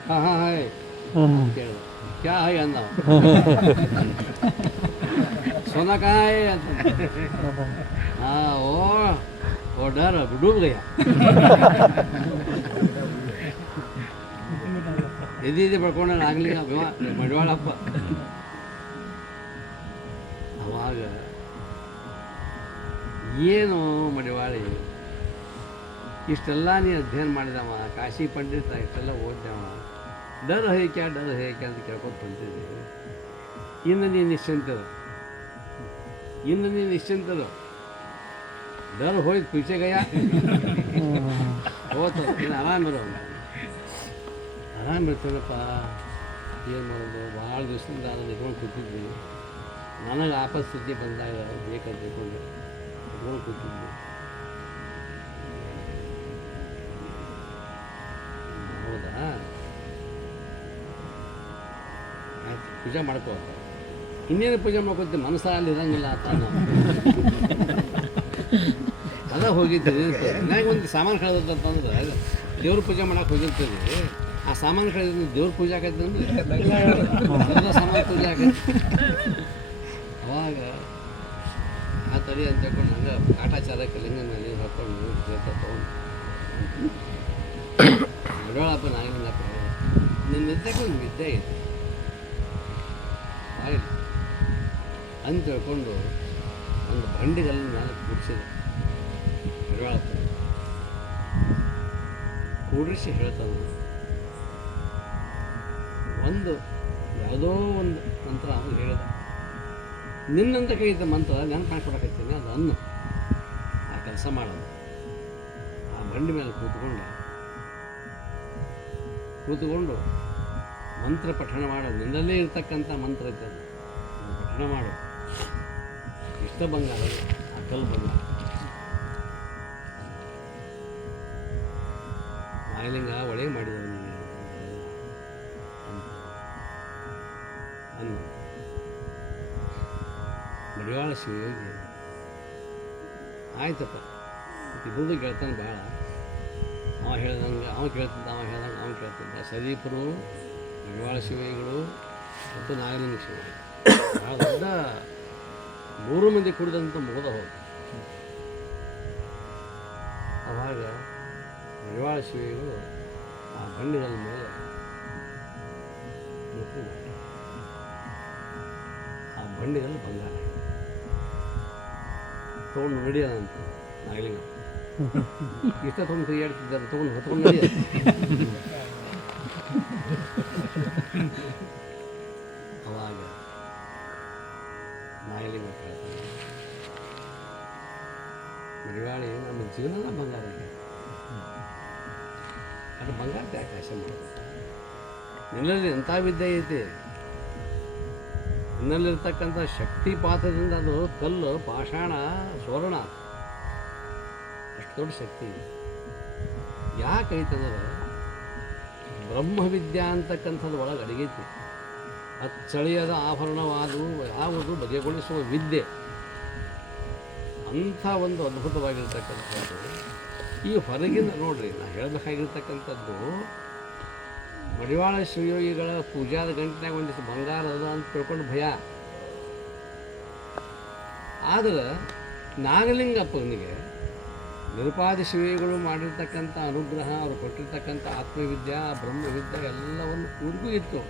ಹಾಂ ಹಾಂ ಹಾಯ್ ಕೇಳಿದ, ಕ್ಯಾ ಹಾಯ್ ಅಂದವ. ಸೋನಾಕಾಯ್ ಅಂತ. ಹಾಂ ಓ ಡರ್ ಡೂಬ್ ಗಯ. ಎದಿ ಬಡ್ಕೊಂಡ ನಾಗಲಿಂಗ ಮಡಿವಾಳಪ್ಪ. ಅವಾಗ ಏನು ಮಡಿವಾಳಿ, ಇಷ್ಟೆಲ್ಲ ನೀನು ಅಧ್ಯಯನ ಮಾಡಿದವ, ಕಾಶಿ ಪಂಡಿತ ಇಷ್ಟೆಲ್ಲ ಓದ್ದವ, ಡರ್ ಹೇಕೆ ಅಂತ ಕೇಳ್ಕೊತ ಬಂತಿದ್ದೆ. ಇನ್ನು ನೀನು ನಿಶ್ಚಿಂತರು ಡರ್ ಹೋಯ್ತು ಪೀಚೆ ಗಯ ಹೋತು. ಇನ್ನು ಆರಾಮಿರ್ತೀನಪ್ಪ. ಏನು ಮಾಡೋದು, ಭಾಳ ದಿವಸದಿಂದ ಅದನ್ನು ಇಟ್ಕೊಂಡು ಕೂತಿದ್ವಿ. ನನಗೆ ಆಪಸ್ಥಿತಿ ಬಂದಾಗ ಬೇಕಂತ ಇಟ್ಕೊಂಡು ಕೂತಿದ್ವಿ. ಹೌದಾ, ಆಯ್ತು ಪೂಜೆ ಮಾಡ್ಕೋ. ಇನ್ನೇನು ಪೂಜೆ ಮಾಡ್ಕೊತೀವಿ, ಮನಸ್ಸ ಅಲ್ಲಿ ಇರಂಗಿಲ್ಲ ಅಂತ ಅದ ಹೋಗಿದ್ದೀವಿ. ಮನ್ಯಾಗ ಒಂದು ಸಾಮಾನು ಕಳೆದಂತಂದ್ರೆ ದೇವ್ರ ಪೂಜೆ ಮಾಡಕ್ಕೆ ಹೋಗಿರ್ತೀವಿ. ಆ ಸಾಮಾನು ಕಳೆದ ದೇವ್ರ ಪೂಜೆ ಆಗತ್ತೆ ಅಂದ್ರೆ ಸಾಮಾನು ಪೂಜೆ ಆಗತ್ತೆ. ಅವಾಗ ಆ ತಡಿ ಅಂತ ಹೇಳ್ಕೊಂಡು ಹಂಗೆ ಕಾಟಾಚಾರ ಕಲಿಂಗ ಮೇಲೆ ಹಾಕೊಂಡು ತೊಗೊಂಡು ಮಡವಾಳಪ್ಪ ನಾಗಿನಪ್ಪ ನಿನ್ನ ನಿದ್ದಕ್ಕೆ ಒಂದು ವಿದ್ಯೆ ಐತೆ ಆಗಲಿ ಅಂತ ಹೇಳ್ಕೊಂಡು ಒಂದು ಬಂಡಿಗಲ್ಲ ಮೇಲೆ ಕೂಡಿಸಿದೆ. ಮಡವಾಳಪ್ಪ ಕೂಡಿಸಿ ಹೇಳ್ತಾನೆ, ಯಾವುದೋ ಒಂದು ಮಂತ್ರ ಅವನು ಹೇಳಿದ. ನಿನ್ನಂತ ಕೈತ ಮಂತ್ರ ನೆನಪು ಮಾಡ್ಕೊಡಕತ್ತೀನಿ, ಅದು ಅನ್ನು ಆ ಕೆಲಸ ಮಾಡೋದು. ಆ ಬಂಡಿ ಮೇಲೆ ಕೂತ್ಕೊಂಡು ಮಂತ್ರ ಪಠಣ ಮಾಡೋದು. ನಿನ್ನಲ್ಲೇ ಇರ್ತಕ್ಕಂಥ ಮಂತ್ರ ಐತೆ, ಅದು ಪಠಣ ಮಾಡು. ಇಷ್ಟ ಬಂಗಾರ, ಆ ಕಲ್ಲು ಬಂಗಾರ. ನಾಗಲಿಂಗ ಒಳಗೆ ಮಾಡಿದವ ನೀನು ಅನ್ನ ಮಡಿವಾಳ ಶಿವಯೋಗಿ. ಆಯ್ತಪ್ಪ, ಇಬ್ಬರು ಗೆಳ್ತಾನೆ ಭಾಳ. ಅವ ಹೇಳ್ದಂಗೆ ಅವ ಕೇಳ್ತಿದ್ದ. ಸದೀಪರು, ಮಡಿವಾಳ ಶಿವಯೋಗಿಗಳು ಮತ್ತು ನಾಗಲಿಂಗ ಶಿವಯೋಗಿ ಭಾಳ ದೊಡ್ಡ 3 ಮಂದಿ ಕುಡಿದಂತ ಮುಗಿದ ಹೋದ. ಅವಾಗ ಮಡಿವಾಳ ಶಿವಯೋಗಿಗಳು ಆ ಬಂಡಿಗಳ ಮೇಲೆ ಮುಟ್ಟಿ ಆ ಬಂಡಿಗಳು ಬಂಗಾರ ತೊಗೊಂಡು ನಡಿಯೋದಂತ ನಾಗಲಿಂಗ. ಇಷ್ಟ ತೊಗೊಂಡು ತಿರುಗಾಡ್ತಿದ್ದಾರೆ, ಹೊತ್ಕೊಂಡು ನಡಿಯ. ಅವಾಗ ನಾಗಲಿಂಗ ಕೇಳ್ತಾನೆ, ಮಡಿವಾಳಿ ನಮ್ಮ ಜೀವನದ ಬಂಗಾರ ಇದೆ, ಅದು ಬಂಗಾರ ಯಾಕೆ ಆಸೆ ಮಾಡೋದು? ನಿನ್ನಲ್ಲಿ ಎಂಥ ವಿದ್ಯೆ ಐತಿ, ನಿನ್ನಲ್ಲಿರ್ತಕ್ಕಂಥ ಶಕ್ತಿಪಾತದಿಂದ ಅದು ಕಲ್ಲು, ಪಾಷಾಣ, ಸ್ವರ್ಣ ಅಷ್ಟು ದೊಡ್ಡ ಶಕ್ತಿ ಇದೆ. ಯಾಕೈತಂದ್ರೆ ಬ್ರಹ್ಮವಿದ್ಯಾ ಅಂತಕ್ಕಂಥದ್ದು ಒಳಗೆ ಅಡಗೈತಿ. ಅಚ್ಚಳಿಯದ ಆಭರಣವಾದು ಬಗೆಗೊಳಿಸುವ ವಿದ್ಯೆ. ಅಂಥ ಒಂದು ಅದ್ಭುತವಾಗಿರ್ತಕ್ಕಂಥದ್ದು ಈ ಹೊರಗಿನ ನೋಡ್ರಿ. ನಾ ಹೇಳಬೇಕಾಗಿರ್ತಕ್ಕಂಥದ್ದು ಮಡಿವಾಳ ಶಿವಯೋಗಿಗಳ ಪೂಜಾದ ಗಂಟಿನಾಗ ಒಂದಿಷ್ಟು ಬಂಗಾರ ಅದ ಅಂತ ತಿಳ್ಕೊಂಡು ಭಯ. ಆದ್ರೆ ನಾಗಲಿಂಗಪ್ಪನಿಗೆ ನಿರುಪಾದಿ ಶಿವಯೋಗಿಗಳು ಮಾಡಿರ್ತಕ್ಕಂಥ ಅನುಗ್ರಹ, ಅವರು ಕೊಟ್ಟಿರ್ತಕ್ಕಂಥ ಆತ್ಮವಿದ್ಯಾ, ಬ್ರಹ್ಮವಿದ್ಯೆ ಎಲ್ಲವನ್ನು ಇವ್ರಿಗೂ ಇತ್ತು.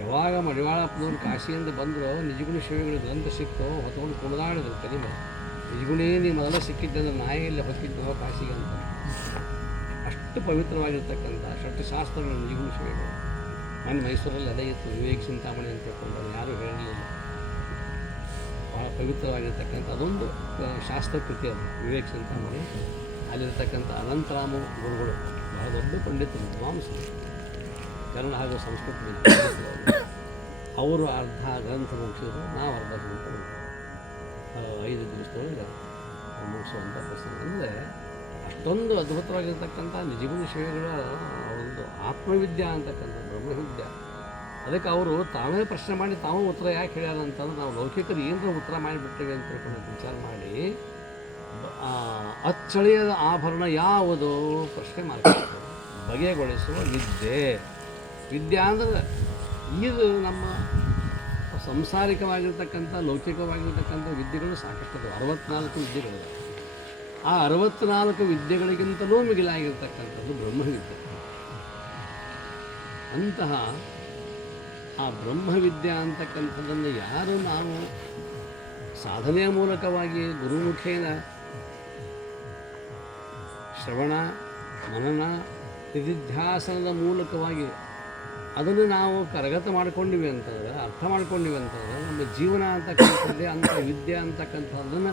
ಯಾವಾಗ ಮಡಿವಾಳಪ್ಪನವ್ರು ಕಾಶಿಯಿಂದ ಬಂದರು, ನಿಜಗುಣ ಶಿವಯೋಗಿಗಳ ಗ್ರಂಥ ಸಿಕ್ತು, ಹೊತ್ಕೊಂಡು ಕುಣಿದಾಡಿದ್ರು ಕಡಿಮೆ. ನಿಜಗುಣೇ ನೀ ಮೊದಲ ಸಿಕ್ಕಿದ್ದಂದ್ರೆ ನಾಯಿಯಲ್ಲಿ ಹೊತ್ತಿದ್ದೋ ಕಾಶಿಗೆ ಅಂತ. ಅಷ್ಟು ಪವಿತ್ರವಾಗಿರ್ತಕ್ಕಂಥ ಷಟ್ಶಾಸ್ತ್ರಗಳು ನಿಜಗುಣ ಶಿವಯೋಗಿಗಳು. ಮೈಸೂರಲ್ಲಿ ಅದೇ ಇತ್ತು, ವಿವೇಕ ಚಿಂತಾಮಣಿ ಅಂತ ತಿಳ್ಕೊಂಡು ಯಾರೂ ಹೇಳಲಿಲ್ಲ. ಭಾಳ ಪವಿತ್ರವಾಗಿರ್ತಕ್ಕಂಥ ಅದೊಂದು ಶಾಸ್ತ್ರಕೃತಿ ಅದು ವಿವೇಕ ಚಿಂತಾಮಣಿ. ಅಲ್ಲಿರ್ತಕ್ಕಂಥ ಅನಂತರಾಮ ಗುರುಗಳು ಬಹಳ ದೊಡ್ಡ ಪಂಡಿತರು, ವಿದ್ವಾಂಸರು, ಕನ್ನಡ ಹಾಗೂ ಸಂಸ್ಕೃತ ಅವರು ಅರ್ಧ ಗ್ರಂಥ ಮುಗಿಸಿದ್ರು, ನಾವು ಅರ್ಧ ಗ್ರಂಥ 5 ದಿವಸದೊಳಗೆ ಮುಗಿಸುವಂಥ ಪ್ರಸಂಗ. ಅಂದರೆ ಅಷ್ಟೊಂದು ಅದ್ಭುತವಾಗಿರ್ತಕ್ಕಂಥ ನಿಜಗುಣ ಶಿವಗಳ ಒಂದು ಆತ್ಮವಿದ್ಯಾ ಅಂತಕ್ಕಂಥ ಬ್ರಹ್ಮವಿದ್ಯಾ. ಅದಕ್ಕೆ ಅವರು ತಾವೇ ಪ್ರಶ್ನೆ ಮಾಡಿ ತಾವೂ ಉತ್ತರ ಯಾಕೆ ಹೇಳ್ಯಾರ ಅಂತಂದ್ರೆ ನಾವು ಲೌಕಿಕರು ಏನರ ಉತ್ತರ ಮಾಡಿಬಿಡ್ತೇವೆ ಅಂತ ತಿಳ್ಕೊಂಡು ವಿಚಾರ ಮಾಡಿ ಅಚ್ಚಳಿಯದ ಆಭರಣ ಯಾವುದು ಪ್ರಶ್ನೆ ಮಾಡ್ತಾರೆ. ಬಗೆಗೊಳಿಸುವ ವಿದ್ಯೆ. ವಿದ್ಯಾ ಅಂದ್ರೆ ಇದು ನಮ್ಮ ಸಂಸಾರಿಕವಾಗಿರ್ತಕ್ಕಂಥ ಲೌಕಿಕವಾಗಿರ್ತಕ್ಕಂಥ ವಿದ್ಯೆಗಳು ಸಾಕಷ್ಟು 64 ವಿದ್ಯೆಗಳಿವೆ. ಆ 64 ವಿದ್ಯೆಗಳಿಗಿಂತಲೂ ಮಿಗಿಲಾಗಿರ್ತಕ್ಕಂಥದ್ದು ಬ್ರಹ್ಮವಿದ್ಯೆ. ಅಂತಹ ಆ ಬ್ರಹ್ಮವಿದ್ಯೆ ಅಂತಕ್ಕಂಥದ್ದನ್ನು ಯಾರು ನಾವು ಸಾಧನೆಯ ಮೂಲಕವಾಗಿ ಗುರುಮುಖೇನ ಶ್ರವಣ ಮನನ ನಿಧಿಧ್ಯಾಸನದ ಮೂಲಕವಾಗಿ ಅದನ್ನು ನಾವು ಕರಗತ ಮಾಡ್ಕೊಂಡಿವಿ ಅಂತಂದ್ರೆ, ಅರ್ಥ ಮಾಡ್ಕೊಂಡಿವಿ ಅಂತಂದ್ರೆ, ನಮ್ಮ ಜೀವನ ಅಂತಕ್ಕಂಥದ್ದೇ ಅಂಥ ವಿದ್ಯೆ ಅಂತಕ್ಕಂಥದ್ದನ್ನು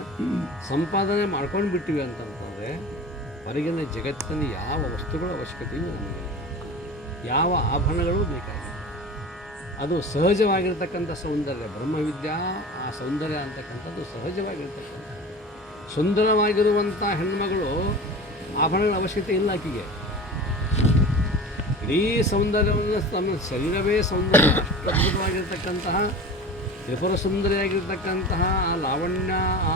ಸಂಪಾದನೆ ಮಾಡ್ಕೊಂಡು ಬಿಟ್ಟಿವಿ ಅಂತಂತಂದರೆ ಹೊರಗಿನ ಜಗತ್ತಿನ ಯಾವ ವಸ್ತುಗಳ ಅವಶ್ಯಕತೆಯೂ ನಮಗೆ, ಯಾವ ಆಭರಣಗಳು ಬೇಕಾಗಿಲ್ಲ. ಅದು ಸಹಜವಾಗಿರ್ತಕ್ಕಂಥ ಸೌಂದರ್ಯ. ಬ್ರಹ್ಮವಿದ್ಯಾ ಆ ಸೌಂದರ್ಯ ಅಂತಕ್ಕಂಥದ್ದು ಸಹಜವಾಗಿರ್ತಕ್ಕಂಥ ಸುಂದರವಾಗಿರುವಂಥ ಹೆಣ್ಮಗಳು ಆಭರಣಗಳ ಅವಶ್ಯಕತೆ ಇಲ್ಲ ಆಕೆಗೆ. ಇಡೀ ಸೌಂದರ್ಯವನ್ನು ತಮ್ಮ ಶರೀರವೇ ಸೌಂದರ್ಯ, ಅಷ್ಟು ಅದ್ಭುತವಾಗಿರ್ತಕ್ಕಂತಹ ತ್ರಿಪುರ ಸುಂದರಿಯಾಗಿರ್ತಕ್ಕಂತಹ ಆ ಲಾವಣ್ಯ, ಆ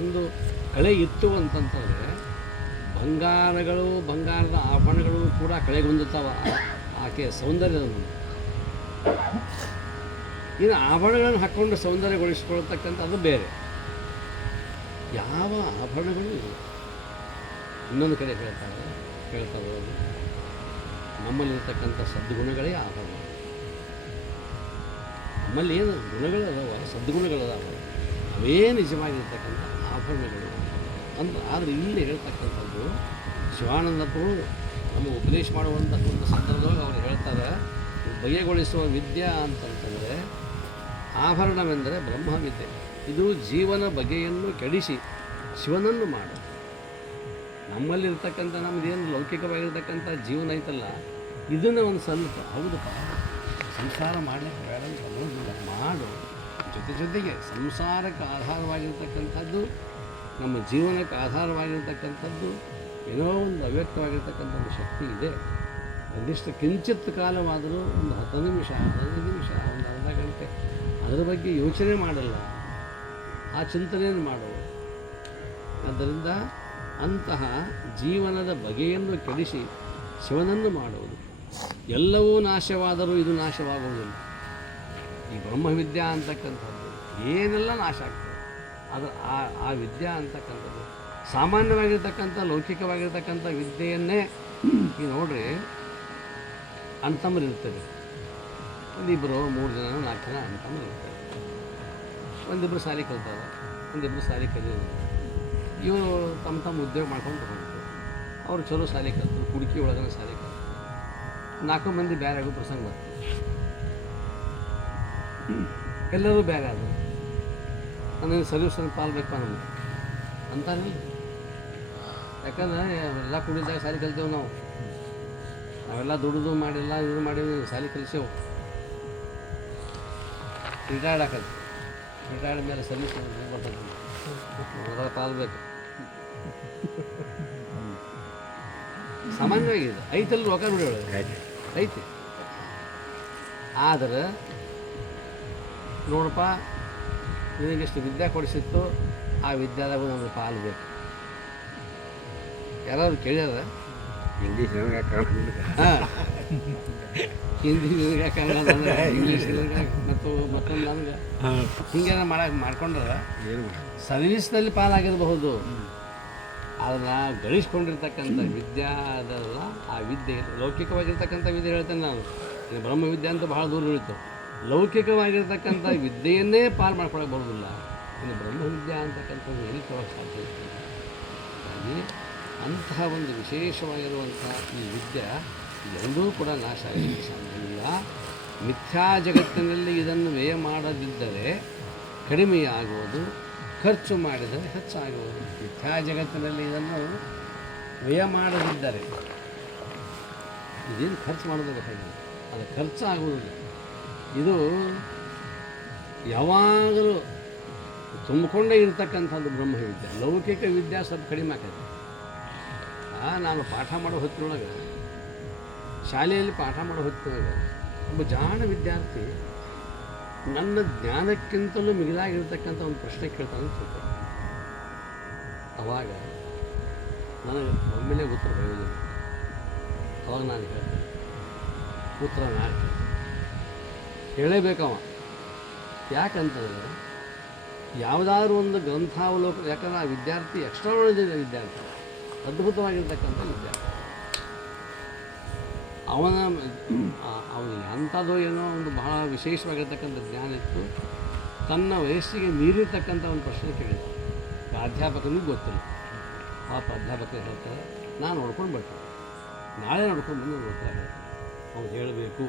ಒಂದು ಕಳೆ ಇತ್ತು ಅಂತಂತಂದರೆ ಬಂಗಾರದ ಆಭರಣಗಳು ಕೂಡ ಕಳೆಗೊಂದುತ್ತಾವ ಆಕೆಯ ಸೌಂದರ್ಯದ ಮುಂದೆ. ಇನ್ನು ಆಭರಣಗಳನ್ನು ಹಾಕ್ಕೊಂಡು ಸೌಂದರ್ಯಗೊಳಿಸಿಕೊಳ್ತಕ್ಕಂಥದ್ದು ಬೇರೆ. ಯಾವ ಆಭರಣಗಳು ಇಲ್ಲ. ಇನ್ನೊಂದು ಕಡೆ ಹೇಳ್ತಾರೆ ನಮ್ಮಲ್ಲಿರ್ತಕ್ಕಂಥ ಸದ್ಗುಣಗಳೇ ಆಭರಣ. ನಮ್ಮಲ್ಲಿ ಏನು ಗುಣಗಳದಾವ, ಸದ್ಗುಣಗಳದಾವ, ಅವೇ ನಿಜವಾಗಿರ್ತಕ್ಕಂಥ ಆಭರಣಗಳು ಅಂತ. ಆದರೆ ಇಲ್ಲಿ ಹೇಳ್ತಕ್ಕಂಥದ್ದು ಶಿವಾನಂದಪ್ಪರು ನಮ್ಮ ಉಪದೇಶ ಮಾಡುವಂಥ ಒಂದು ಸಂದರ್ಭದೊಳಗೆ ಅವ್ರು ಹೇಳ್ತಾರೆ, ಬಗೆಗೊಳಿಸುವ ವಿದ್ಯೆ ಅಂತಂತಂದರೆ ಆಭರಣವೆಂದರೆ ಬ್ರಹ್ಮವಿದ್ಯೆ. ಇದು ಜೀವನ ಬಗೆಯನ್ನು ಕೆಡಿಸಿ ಶಿವನನ್ನು ಮಾಡು. ನಮ್ಮಲ್ಲಿರ್ತಕ್ಕಂಥ ನಮ್ಮದೇನು ಲೌಕಿಕವಾಗಿರ್ತಕ್ಕಂಥ ಜೀವನ ಐತಲ್ಲ, ಇದನ್ನು ಒಂದು ಸ್ವಲ್ಪ ಹೌದಪ್ಪ ಸಂಸಾರ ಮಾಡಲಿಕ್ಕೆ ಬೇಡ ಅಂತ ಅನ್ನೋದಿಲ್ಲ, ಮಾಡು. ಜೊತೆಗೆ ಸಂಸಾರಕ್ಕೆ ಆಧಾರವಾಗಿರ್ತಕ್ಕಂಥದ್ದು, ನಮ್ಮ ಜೀವನಕ್ಕೆ ಆಧಾರವಾಗಿರ್ತಕ್ಕಂಥದ್ದು ಏನೋ ಒಂದು ಅವ್ಯಕ್ತವಾಗಿರ್ತಕ್ಕಂಥ ಒಂದು ಶಕ್ತಿ ಇದೆ. ನಿರ್ದಿಷ್ಟ ಕಿಂಚಿತ್ ಕಾಲವಾದರೂ ಒಂದು 10 ನಿಮಿಷ 15 ನಿಮಿಷ ಒಂದು ಅರ್ಧ ಗಂಟೆ ಅದರ ಬಗ್ಗೆ ಯೋಚನೆ ಮಾಡಲ್ಲ, ಆ ಚಿಂತನೆಯನ್ನು ಮಾಡುವ. ಆದ್ದರಿಂದ ಅಂತಹ ಜೀವನದ ಬಗೆಯನ್ನು ಕೆಡಿಸಿ ಶಿವನನ್ನು ಮಾಡುವುದು. ಎಲ್ಲವೂ ನಾಶವಾದರೂ ಇದು ನಾಶವಾಗುವುದಿಲ್ಲ. ಈ ಬ್ರಹ್ಮವಿದ್ಯಾ ಅಂತಕ್ಕಂಥದ್ದು ಏನೆಲ್ಲ ನಾಶ ಆಗ್ತದೆ, ಅದು ಆ ವಿದ್ಯಾ ಅಂತಕ್ಕಂಥದ್ದು ಸಾಮಾನ್ಯವಾಗಿರ್ತಕ್ಕಂಥ ಲೌಕಿಕವಾಗಿರ್ತಕ್ಕಂಥ ವಿದ್ಯೆಯನ್ನೇ ಈಗ ನೋಡ್ರಿ, ಅಣ್ತಮ್ಮರು ಇರ್ತದೆ. ಒಂದಿಬ್ಬರು 3 ಜನ 4 ಜನ ಅಣ್ತಮ್ಮರು ಇರ್ತಾರೆ. ಒಂದಿಬ್ಬರು ಸಾಲಿ ಕಲ್ತಾರೆ, ಒಂದಿಬ್ಬರು ಸಾಲಿ ಕಲಿಯೋದು. ಇವರು ತಮ್ಮ ಉದ್ಯೋಗ ಮಾಡ್ಕೊಂಡು ತಗೊಂಡ್ರು. ಅವರು ಚಲೋ ಶಾಲೆ ಕಲ್ತರು, ಕುಡುಕಿ ಒಳಗನ ಶಾಲೆ ಕಲ್ತರು. 4 ಮಂದಿ ಬೇರೆ ಆಗೋ ಪ್ರಸಂಗ ಬರ್ತದೆ. ಎಲ್ಲರೂ ಬೇರೆ ಆದರು. ನನಗೆ ಸೊಲ್ಯೂಷನ್ ಪಾಲ್ಬೇಕು ಅನ್ನೋದು ಅಂತಾರಿಲ್ಲ. ಯಾಕಂದ್ರೆ ಎಲ್ಲ ಕುಡಿದಾಗ ಶಾಲೆ ಕಲ್ತೇವೆ ನಾವೆಲ್ಲ ದುಡಿದು ಮಾಡಿಲ್ಲ, ಇದು ಮಾಡಿ ಶಾಲೆ ಕಲಿಸೇವು. ರಿಟೈರ್ಡ್ ಹಾಕೋದು, ರಿಟೈರ್ಡ್ ಮೇಲೆ ಸರ್ವಿಸ್ ಬರ್ತದೆ, ಅದರ ಪಾಲ್ಬೇಕು. ಸಾಮಾನ್ಯವಾಗಿದೆ. ಐತಲ್ಲಿ ರೊಕ್ಕ ದುಡಿಯೋದು ಐತಿ. ಆದರೆ ನೋಡಪ್ಪ, ನಿನಗೆಷ್ಟು ವಿದ್ಯೆ ಕೊಡಿಸಿತ್ತು, ಆ ವಿದ್ಯಾದಾಗ ನಮಗೆ ಪಾಲು ಬೇಕು. ಯಾರಾದ್ರು ಕೇಳ್ಯಾರ? ಇಂಗ್ಲೀಷ್ ಹಾಂ, ಹಿಂದಿ ಕನ್ನಡ ನನಗೆ, ಇಂಗ್ಲೀಷ್ ಮತ್ತೊಂದು ನನಗೆ ಹಿಂಗೇನ ಮಾಡ್ಕೊಂಡ್ರೆ ಸರ್ವಿಸ್ನಲ್ಲಿ ಪಾಲಾಗಿರಬಹುದು. ಅದನ್ನು ಗಳಿಸ್ಕೊಂಡಿರ್ತಕ್ಕಂಥ ವಿದ್ಯೆ ಅದಲ್ಲ. ಆ ವಿದ್ಯೆ ಲೌಕಿಕವಾಗಿರ್ತಕ್ಕಂಥ ವಿದ್ಯೆ ಹೇಳ್ತೇನೆ ನಾನು. ಇನ್ನು ಬ್ರಹ್ಮವಿದ್ಯೆ ಅಂತ ಭಾಳ ದೂರ ಉಳಿತು. ಲೌಕಿಕವಾಗಿರ್ತಕ್ಕಂಥ ವಿದ್ಯೆಯನ್ನೇ ಪಾಲು ಮಾಡ್ಕೊಳಕ್ಕೆ ಬರೋದಿಲ್ಲ. ಇನ್ನು ಬ್ರಹ್ಮವಿದ್ಯೆ ಅಂತಕ್ಕಂಥದ್ದು ಎಲ್ಲಿ ತೊಗೊಳಕ್ಕೆ ಸಾಧ್ಯ ಇರ್ತದೆ. ಹಾಗಾಗಿ ಅಂತಹ ಒಂದು ವಿಶೇಷವಾಗಿರುವಂಥ ಈ ವಿದ್ಯೆ ಎಲ್ಲೂ ಕೂಡ ನಾಶ ಆಗಲಿಕ್ಕೆ ಸಾಧ್ಯವಿಲ್ಲ. ಮಿಥ್ಯಾ ಜಗತ್ತಿನಲ್ಲಿ ಇದನ್ನು ವ್ಯಯ ಮಾಡದಿದ್ದರೆ ಕಡಿಮೆಯಾಗುವುದು, ಖರ್ಚು ಮಾಡಿದರೆ ಹೆಚ್ಚಾಗುವುದು. ಮಿಥ್ಯಾ ಜಗತ್ತಿನಲ್ಲಿ ಇದನ್ನು ವ್ಯಯ ಮಾಡದಿದ್ದರೆ, ಇದೇನು ಖರ್ಚು ಮಾಡೋದು ಬೇಕಾಗಿಲ್ಲ, ಅದು ಖರ್ಚಾಗುವುದಿಲ್ಲ. ಇದು ಯಾವಾಗಲೂ ತುಂಬಿಕೊಂಡೇ ಇರತಕ್ಕಂಥದ್ದು ಬ್ರಹ್ಮವಿದ್ಯೆ. ಲೌಕಿಕ ವಿದ್ಯೆ ಸ್ವಲ್ಪ ಕಡಿಮೆ ಆಕೈತೆ. ನಾನು ಪಾಠ ಮಾಡೋ ಹೊತ್ತಿನೊಳಗೆ ಶಾಲೆಯಲ್ಲಿ ಪಾಠ ಮಾಡೋ ಹೊತ್ತಿನಾಗ ಒಬ್ಬ ಜಾಣ ವಿದ್ಯಾರ್ಥಿ ನನ್ನ ಜ್ಞಾನಕ್ಕಿಂತಲೂ ಮಿಗಿಲಾಗಿರ್ತಕ್ಕಂಥ ಒಂದು ಪ್ರಶ್ನೆ ಕೇಳ್ತಾನೆ ಅಂತ ಅವಾಗ ನನಗೆ ಒಮ್ಮೆಲೆ ಉತ್ತರ ಬರೆಯೋದಿಲ್ಲ. ಅವಾಗ ನಾನು ಹೇಳ್ತೇನೆ ಉತ್ತರ ನಾನು ಹೇಳಲೇಬೇಕವ. ಯಾಕಂತಂದರೆ ಯಾವುದಾದ್ರೂ ಒಂದು ಗ್ರಂಥಾವಲೋಕ, ಯಾಕಂದ್ರೆ ಆ ವಿದ್ಯಾರ್ಥಿ ಎಕ್ಸ್ಟ್ರಾರ್ಡಿನರಿ ವಿದ್ಯಾರ್ಥಿ, ಅದ್ಭುತವಾಗಿರ್ತಕ್ಕಂಥ ವಿದ್ಯಾರ್ಥಿ. ಅವನಿಗೆ ಅಂಥದ್ದು ಏನೋ ಒಂದು ಬಹಳ ವಿಶೇಷವಾಗಿರ್ತಕ್ಕಂಥ ಜ್ಞಾನ ಇತ್ತು. ತನ್ನ ವಯಸ್ಸಿಗೆ ಮೀರಿರ್ತಕ್ಕಂಥ ಒಂದು ಪ್ರಶ್ನೆ ಕೇಳಿದ. ಪ್ರಾಧ್ಯಾಪಕನಿಗೆ ಗೊತ್ತಿಲ್ಲ. ಆ ಪ್ರಾಧ್ಯಾಪಕ ಹೇಳ್ತಾರೆ, ನಾನು ನೋಡ್ಕೊಂಡು ಬರ್ತೇನೆ, ನಾಳೆ ನೋಡ್ಕೊಂಡು ಬಂದು ಉತ್ತರ ಹೇಳ್ತೇನೆ. ಅವ್ನು ಹೇಳಬೇಕು,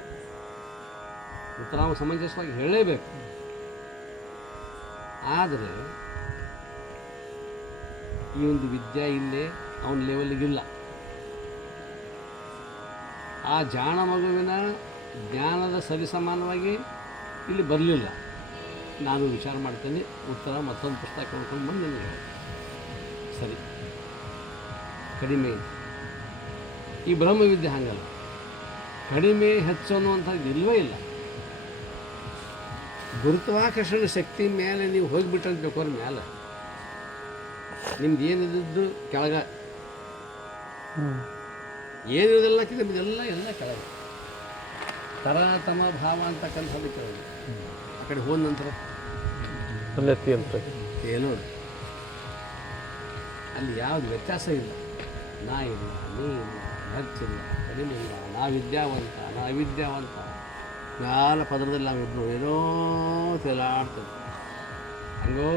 ಉತ್ತರ ಅವನು ಸಮಂಜಸವಾಗಿ ಹೇಳಲೇಬೇಕು. ಆದರೆ ಈ ಒಂದು ವಿದ್ಯೆ ಇಲ್ಲೇ ಅವನ ಲೆವೆಲ್ಗಿಲ್ಲ. ಆ ಜಾಣ ಮಗುವಿನ ಜ್ಞಾನದ ಸರಿಸಮಾನವಾಗಿ ಇಲ್ಲಿ ಬರಲಿಲ್ಲ. ನಾನು ವಿಚಾರ ಮಾಡ್ತೇನೆ, ಉತ್ತರ ಮತ್ತೊಂದು ಪುಸ್ತಕ ನೋಡ್ಕೊಂಡು ಬಂದು ನನಗೆ ಸರಿ ಕಡಿಮೆ. ಈ ಬ್ರಹ್ಮವಿದ್ಯೆ ಹಾಗಲ್ಲ, ಕಡಿಮೆ ಹೆಚ್ಚು ಅನ್ನುವಂಥದ್ದು ಇಲ್ಲವೇ ಇಲ್ಲ. ಗುರುತ್ವಾಕರ್ಷಣ ಶಕ್ತಿ ಮೇಲೆ ನೀವು ಹೋಗಿಬಿಟ್ಟಂತ ಬೇಕಾದ್ರೆ ಮೇಲೆ ನಿಮ್ದು ಏನಿದ್ದು ಕೆಳಗೆ, ಏನಿರೋದೆಲ್ಲಕ್ಕಿಂತ ನಿಮ್ಮದೆಲ್ಲ ಎಲ್ಲ ಕೆಳಗೆ. ತರಾತಮ ಭಾವ ಅಂತಕ್ಕಂಥದ್ದು ಕೆಳಗೆ. ಆ ಕಡೆ ಹೋದ ನಂತರ ಏನೋ ಅಲ್ಲಿ ಯಾವುದು ವ್ಯತ್ಯಾಸ ಇಲ್ಲ. ನಾ ಇಲ್ಲ, ನೀ ಇಲ್ಲ, ಹೆಚ್ಚಿಲ್ಲ, ಕಡಿಮೆ ಇಲ್ಲ, ನಾ ವಿದ್ಯಾವಂತ, ನಾ ಅವಿದ್ಯಾವಂತ, ಮ್ಯಾಲ ಪದರದಲ್ಲಿ ನಾವಿಬ್ಬರು ಏನೋ ತೇಲಾಡ್ತದೆ. ಹಂಗೋ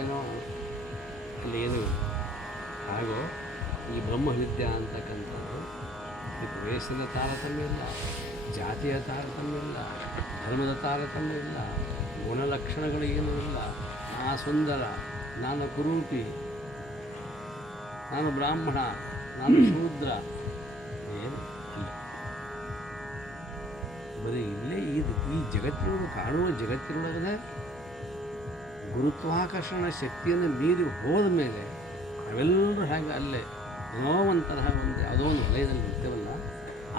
ಏನೋ ಅಲ್ಲಿ ಏನೂ ಇಲ್ಲ. ಹಾಗೋ ಈ ಬ್ರಹ್ಮವಿದ್ಯಾ ಅಂತಕ್ಕಂಥದ್ದು ಇದಕ್ಕೆ ವಯಸ್ಸಿನ ತಾರತಮ್ಯ ಇಲ್ಲ, ಜಾತಿಯ ತಾರತಮ್ಯ ಇಲ್ಲ, ಧರ್ಮದ ತಾರತಮ್ಯ ಇಲ್ಲ, ಗುಣಲಕ್ಷಣಗಳು ಏನೂ ಇಲ್ಲ. ನಾ ಸುಂದರ, ನಾನು ಕುರೂಪಿ, ನಾನು ಬ್ರಾಹ್ಮಣ, ನಾನು ಶೂದ್ರ, ಏನು ಇಲ್ಲ. ಬರೀ ಇಲ್ಲೇ ಈ ಜಗತ್ತಿನೊಳಗೆ ಕಾಣುವ ಜಗತ್ತಿನೊಳಗನೆ ಗುರುತ್ವಾಕರ್ಷಣ ಶಕ್ತಿಯನ್ನು ಮೀರಿ ಹೋದ ಮೇಲೆ ನಾವೆಲ್ಲರೂ ಹಾಗೆ ಅಲ್ಲೇ ಏನೋ ಒಂಥರ ಒಂದು ಯಾವುದೋ ಒಂದು ವಲಯದಲ್ಲಿ ಇರ್ತೇವಲ್ಲ,